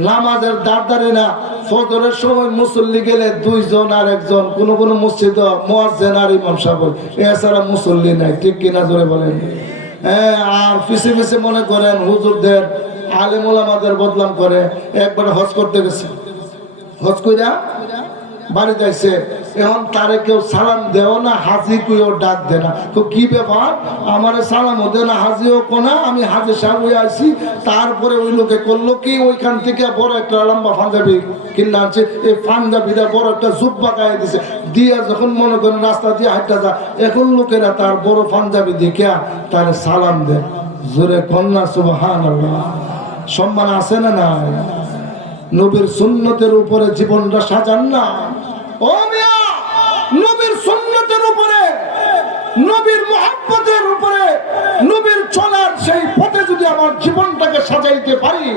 নামাজের দাঁড় না, ফজরের সময় মুসল্লি গেলে 2 জন আর 1 জন, কোন কোন মসজিদ মুয়াজ্জিন আর ইমাম সাহেব, এছাড়া মুসল্লি নাই। ঠিক কিনা জোরে বলেন? হ্যাঁ, আর পিছে পিছে মনে করেন হুজুরদের আলেম ওলামাদের বদনাম করে। একবার হজ করতে গেছে, হজ কইরা বাড়ি যাইছে, এখন তারে কেউ সালাম দেও না, হাজি কইও ডাক দে না। তো কি ব্যাপার, আমারে সালামও দে না, হাজিও কোনা, আমি হাজি সাহেব হয়ে আইছি। তারপরে ওই লোকে করলো কি, ওইখান থেকে বড় একটা লম্বা পাঞ্জাবি কিনা আছে, এই পাঞ্জাবিটা বড় একটা জুব্বা গায়ে দিছে, দিয়া যখন মনে করেন রাস্তা দিয়ে হাঁটতে যা, এখন লোকেরা তার বড় পাঞ্জাবি দেখিয়া তার সালাম দেয়। জোরে কন্যা সুবহানাল্লাহ। সম্মান আছে না নাই? নবীর সুন্নতের উপরে জীবনটা সাজান না। ও মিয়া, নবীর সুন্নতের উপরে, নবীর মুহাব্বতের উপরে, নবীর চলার সেই পথে যদি আমার জীবনটাকে সাজাইতে পারি,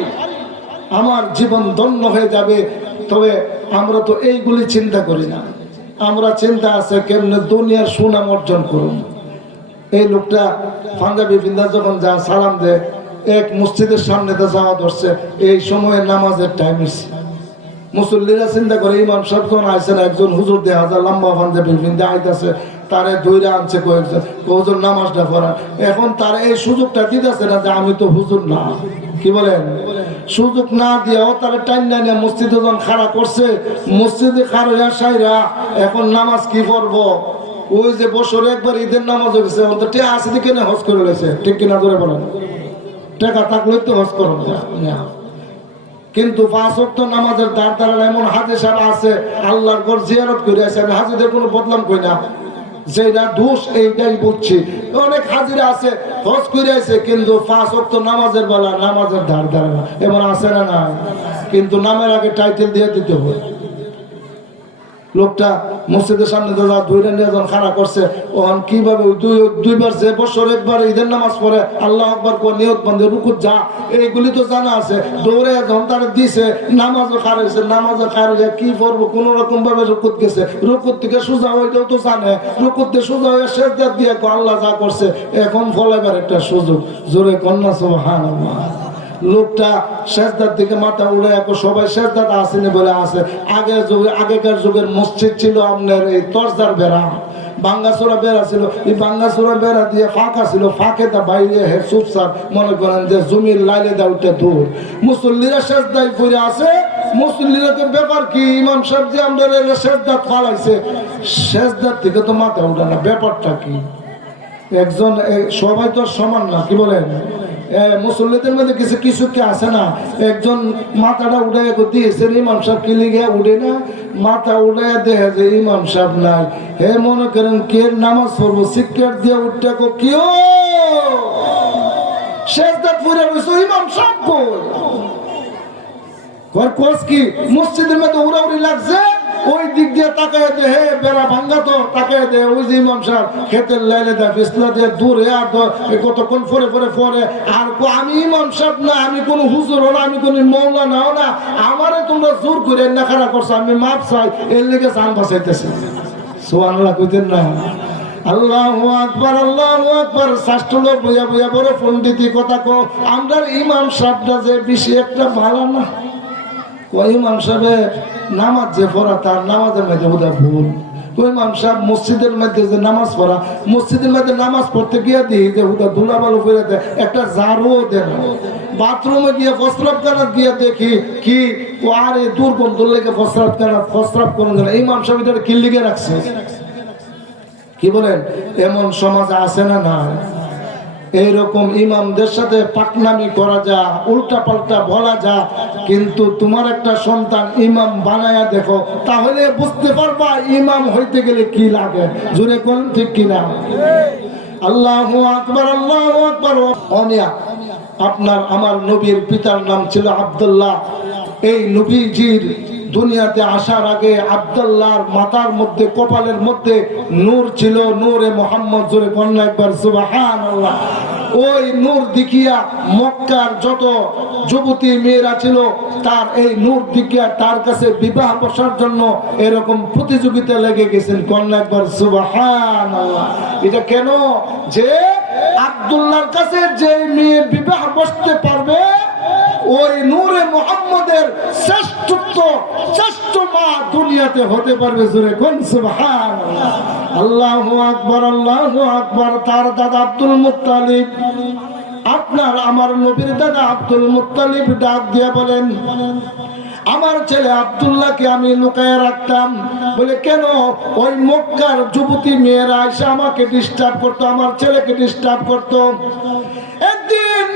আমার জীবন ধন্য হয়ে যাবে। তবে আমরা তো এইগুলি চিন্তা করি না, আমরা চিন্তা আছে কেমনে দুনিয়ার সুনাম অর্জন করুন। এই লোকটা পাঞ্জাবি বিন্দা যখন যা সালাম দেয়, এক মসজিদের সামনে তো যাওয়া ধরছে, এই সময়ে নামাজের টাইম হচ্ছে। মুসল্লিরা চিন্তা করে ইমাম সাহেব যখন আইসেন, একজন হুজুর দেয়া হাজার লম্বা পাঞ্জাবি বিন্দা আইতাছে, তারে দইরা আনছে কয়েকজন, হুজুর নামাজটা পড়ান। এখন তার এই সুযোগটা দিতেছে না যে আমি তো হুজুর না, কি বলেন, সুযোগ না দিয়েও তারা টাইম না নিয়ে মসজিদে যখন খাড়া করছে, মসজিদে খাড়া সাইরা এখন নামাজ কি পড়বো। ওই যে বছরে একবার ঈদের নামাজ হয়েছে, টেকা আছে দিকে না হজ করে রয়েছে, ঠিক কিনা ধরে বলেন, টাকা থাকলে তো হজ করো না। কিন্তু 5 ওয়াক্ত নামাজের দাঁড় দাঁড়ানো এমন হাজি সাহেব আছে, আল্লাহর ঘর জিয়ারত করে আছে। আমি হাজিদের কোনো বদনাম করি না, যেটা দোষ এইটাই বলছি। অনেক হাজিরা আছে হজ করে আছে, কিন্তু 5 ওয়াক্ত নামাজের বেলা নামাজের ধার দাঁড়ানো এমন আছে না না? কিন্তু নামের আগে টাইটেল দিয়ে দিতে হবে। লোকটা মসজিদের সামনে দুইটা নিয়ে যখন খাড়া করছে, ওখান কিভাবে দুইবার যে বছর একবার ঈদের নামাজ পড়ে আল্লাহ আকবার করে নিয়ত বান্ধে রুকুত যা, এইগুলি তো জানা আছে। দৌড়ে যখন তারা দিছে, নামাজও খারাইছে, নামাজও খারাইছে, কি করবো, কোন রকম ভাবে রুকুত গেছে, রুকুত থেকে সোজা হইলেও তো জানে, রুকুত থেকে সোজা হয়ে সেজদা দিয়ে আল্লাহ যা করছে, এখন ফলাইবার একটা সুযোগ। জোরে কন্যা সুবহানাল্লাহ। লোকটা সেজদার দিকে মাথা উড়ে, এখন সবাই সেজদাতে আসেনি বলে আছে। আগেকার যুগের মসজিদ ছিল আপনার এই তরজার বেড়া, বাঙ্গাসোরা বেড়া ছিল, এই বাঙ্গাসোরা বেড়া দিয়ে ফাঁকা ছিল, ফাঁকে তা বাইরে হে চুপচাপ মনে করেন যে জমির লাইলে দা উঠে দূর। মুসল্লিরা সেজদায় পড়ে আছে, মুসল্লিরা তো ব্যাপার কি, ইমাম সাহেব যে আমাদের সেজদাত ফালাইছে, সেজদার থেকে তো মাথা উঠে না, ব্যাপারটা কি? একজন সবাই তো সমান না, কি বলেন? মুসল্লিদের মধ্যে কিছু কিছু কি আছে না, একজন মাথাটা উঠে দিয়েছে, ইমাম সাহেব কি লিখে উঠে না, মাথা উঠে দেখে যে ইমাম সাহেব নাই, হে মনে করেন কে নামাজ পড়বো, সিক্কেট দিয়ে উঠতে কেউ সেজদা পড়ে রয়েছে, ইমাম সাহেব কোর্স কি মসজিদের মধ্যে উড়াউড়ি লাগছে, ওই দিক দিয়ে তাকায় দে, হে বেড়া ভাঙ্গা তো তাকায় দে, ওই যে ইমাম সাহেব খেতের লাইলে দেয় ফিসলা দিয়ে দূরে, আর কতক্ষণ পরে পরে আর আমি ইমাম সাহেব না, আমি কোন হুজুর না, আমি কোন মৌলা নাও না, আমারে তোমরা জোর করে না খাড়া করছো, আমি মাপ চাই, এর লেগে জান বাঁচাইতেছি। সুবহানাল্লাহ কইতেন না? আল্লাহু আকবার, আল্লাহু আকবার। শাস্ত্র বইয়া বইয়া বড় পণ্ডিতি কথা কো, আমরা ইমাম সাহেবটা যে বেশি একটা ভালো না। ওই ইমাম সাহেব নামাজ যে পড়া, তার নামাজের মধ্যে বোধহয় ভুল। ওই ইমাম সাহেব মসজিদের মধ্যে যে নামাজ পড়া, মসজিদের মধ্যে নামাজ পড়তে গিয়ে দিই যে হুদা ধুলাবালু ফেলে দেয়, একটা ঝাড়ুও দেন। বাথরুমে গিয়ে প্রস্রাবখানা গিয়ে দেখি কি ও আর এই দুর্গন্ধ লেগে প্রস্রাব করার জন্য ইমাম সাহেব এটা কি লিখে রাখছে, কি বলেন? এমন সমাজ আছে না না? এইরকম ইমামদের সাথে পাকনামি করা যা, উল্টা পাল্টা বলা যা, কিন্তু তোমার একটা সন্তান ইমাম বানায়া দেখো, তাহলে বুঝতে পারবা ইমাম হইতে গেলে কি লাগে। জোরে কোন ঠিক কিনা? আল্লাহু আকবার, আল্লাহু আকবার। অমিয়া, আপনার আমার নবীর পিতার নাম ছিল আব্দুল্লাহ। এই নবীজির দুনিয়াতে আসার আগে আব্দুল্লাহর মাথার মধ্যে, কপালের মধ্যে নূর ছিল, নূরে মোহাম্মদ। জোরে কন্যা একবার সুবহানাল্লাহ। ওই নূর দেখিয়া মক্কার যত যুবতী মেয়েরা ছিল, তার এই নূর দেখিয়া তার কাছে বিবাহ বসার জন্য এরকম প্রতিযোগিতা লেগে গেছেন। কন্যা একবার সুবহানাল্লাহ। এটা কেন? যে আব্দুল্লাহর কাছে যে মেয়ে বিবাহ বসতে পারবে, ওই নূরে মুহাম্মদের শ্রেষ্ঠ মা দুনিয়াতে হতে পারবে। জোরে কোন সুবহানাল্লাহ। আল্লাহু আকবার, আল্লাহু আকবার। তার দাদা আব্দুল মুত্তালিব, আপনার আমার নবীর দাদা আব্দুল মুত্তালিব ডাক দিয়ে বলেন, আমার ছেলে আব্দুল্লাহকে আমি লুকায় রাখতাম। বলে কেন? ওই মক্কার যুবতী মেয়েরা এসে আমাকে ডিস্টার্ব করতো, আমার ছেলেকে ডিস্টার্ব করতো। একদিন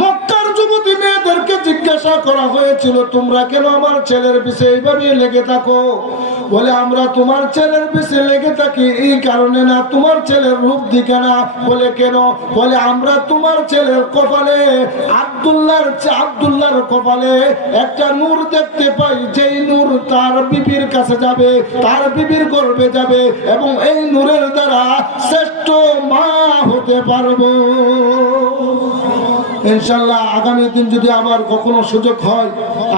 মক্কার যুবতী মেয়েদেরকে জিজ্ঞাসা করা হয়েছিল, তোমরা কেন আমার ছেলের বিষয়ে এইভাবে লেগে থাকো? বলে আমরা তোমার ছেলের বিষয়ে লেগে থাকি এই কারণে না, তোমার ছেলের রূপ দিকে না। বলে কেন? বলে আমরা তোমার ছেলের কপালে, আব্দুল্লাহর কপালে একটা নূর দেখতে পাই, যেই নূর তার বিবির কাছে যাবে, তার বিবির গর্ভে যাবে, এবং এই নূরের দ্বারা শ্রেষ্ঠ মা হতে পারবো। ইনশাআল্লাহ আগামী দিন যদি আবার কখনো সুযোগ হয়,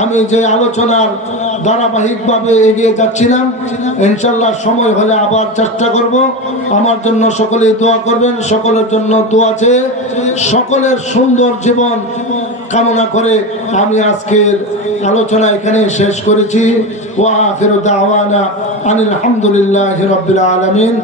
আমি যে আলোচনার ধারাবাহিকভাবে এগিয়ে যাচ্ছিলাম, ইনশাআল্লাহ সময় হলে আবার চেষ্টা করব। আমার জন্য সকলেই দোয়া করবেন, সকলের জন্য দোয়া চেয়ে সকলের সুন্দর জীবন কামনা করে আমি আজকের আলোচনা এখানে শেষ করেছি। ওয়া আখিরু দাওয়ানা আনিল হামদুলিল্লাহি রাব্বিল আলামিন।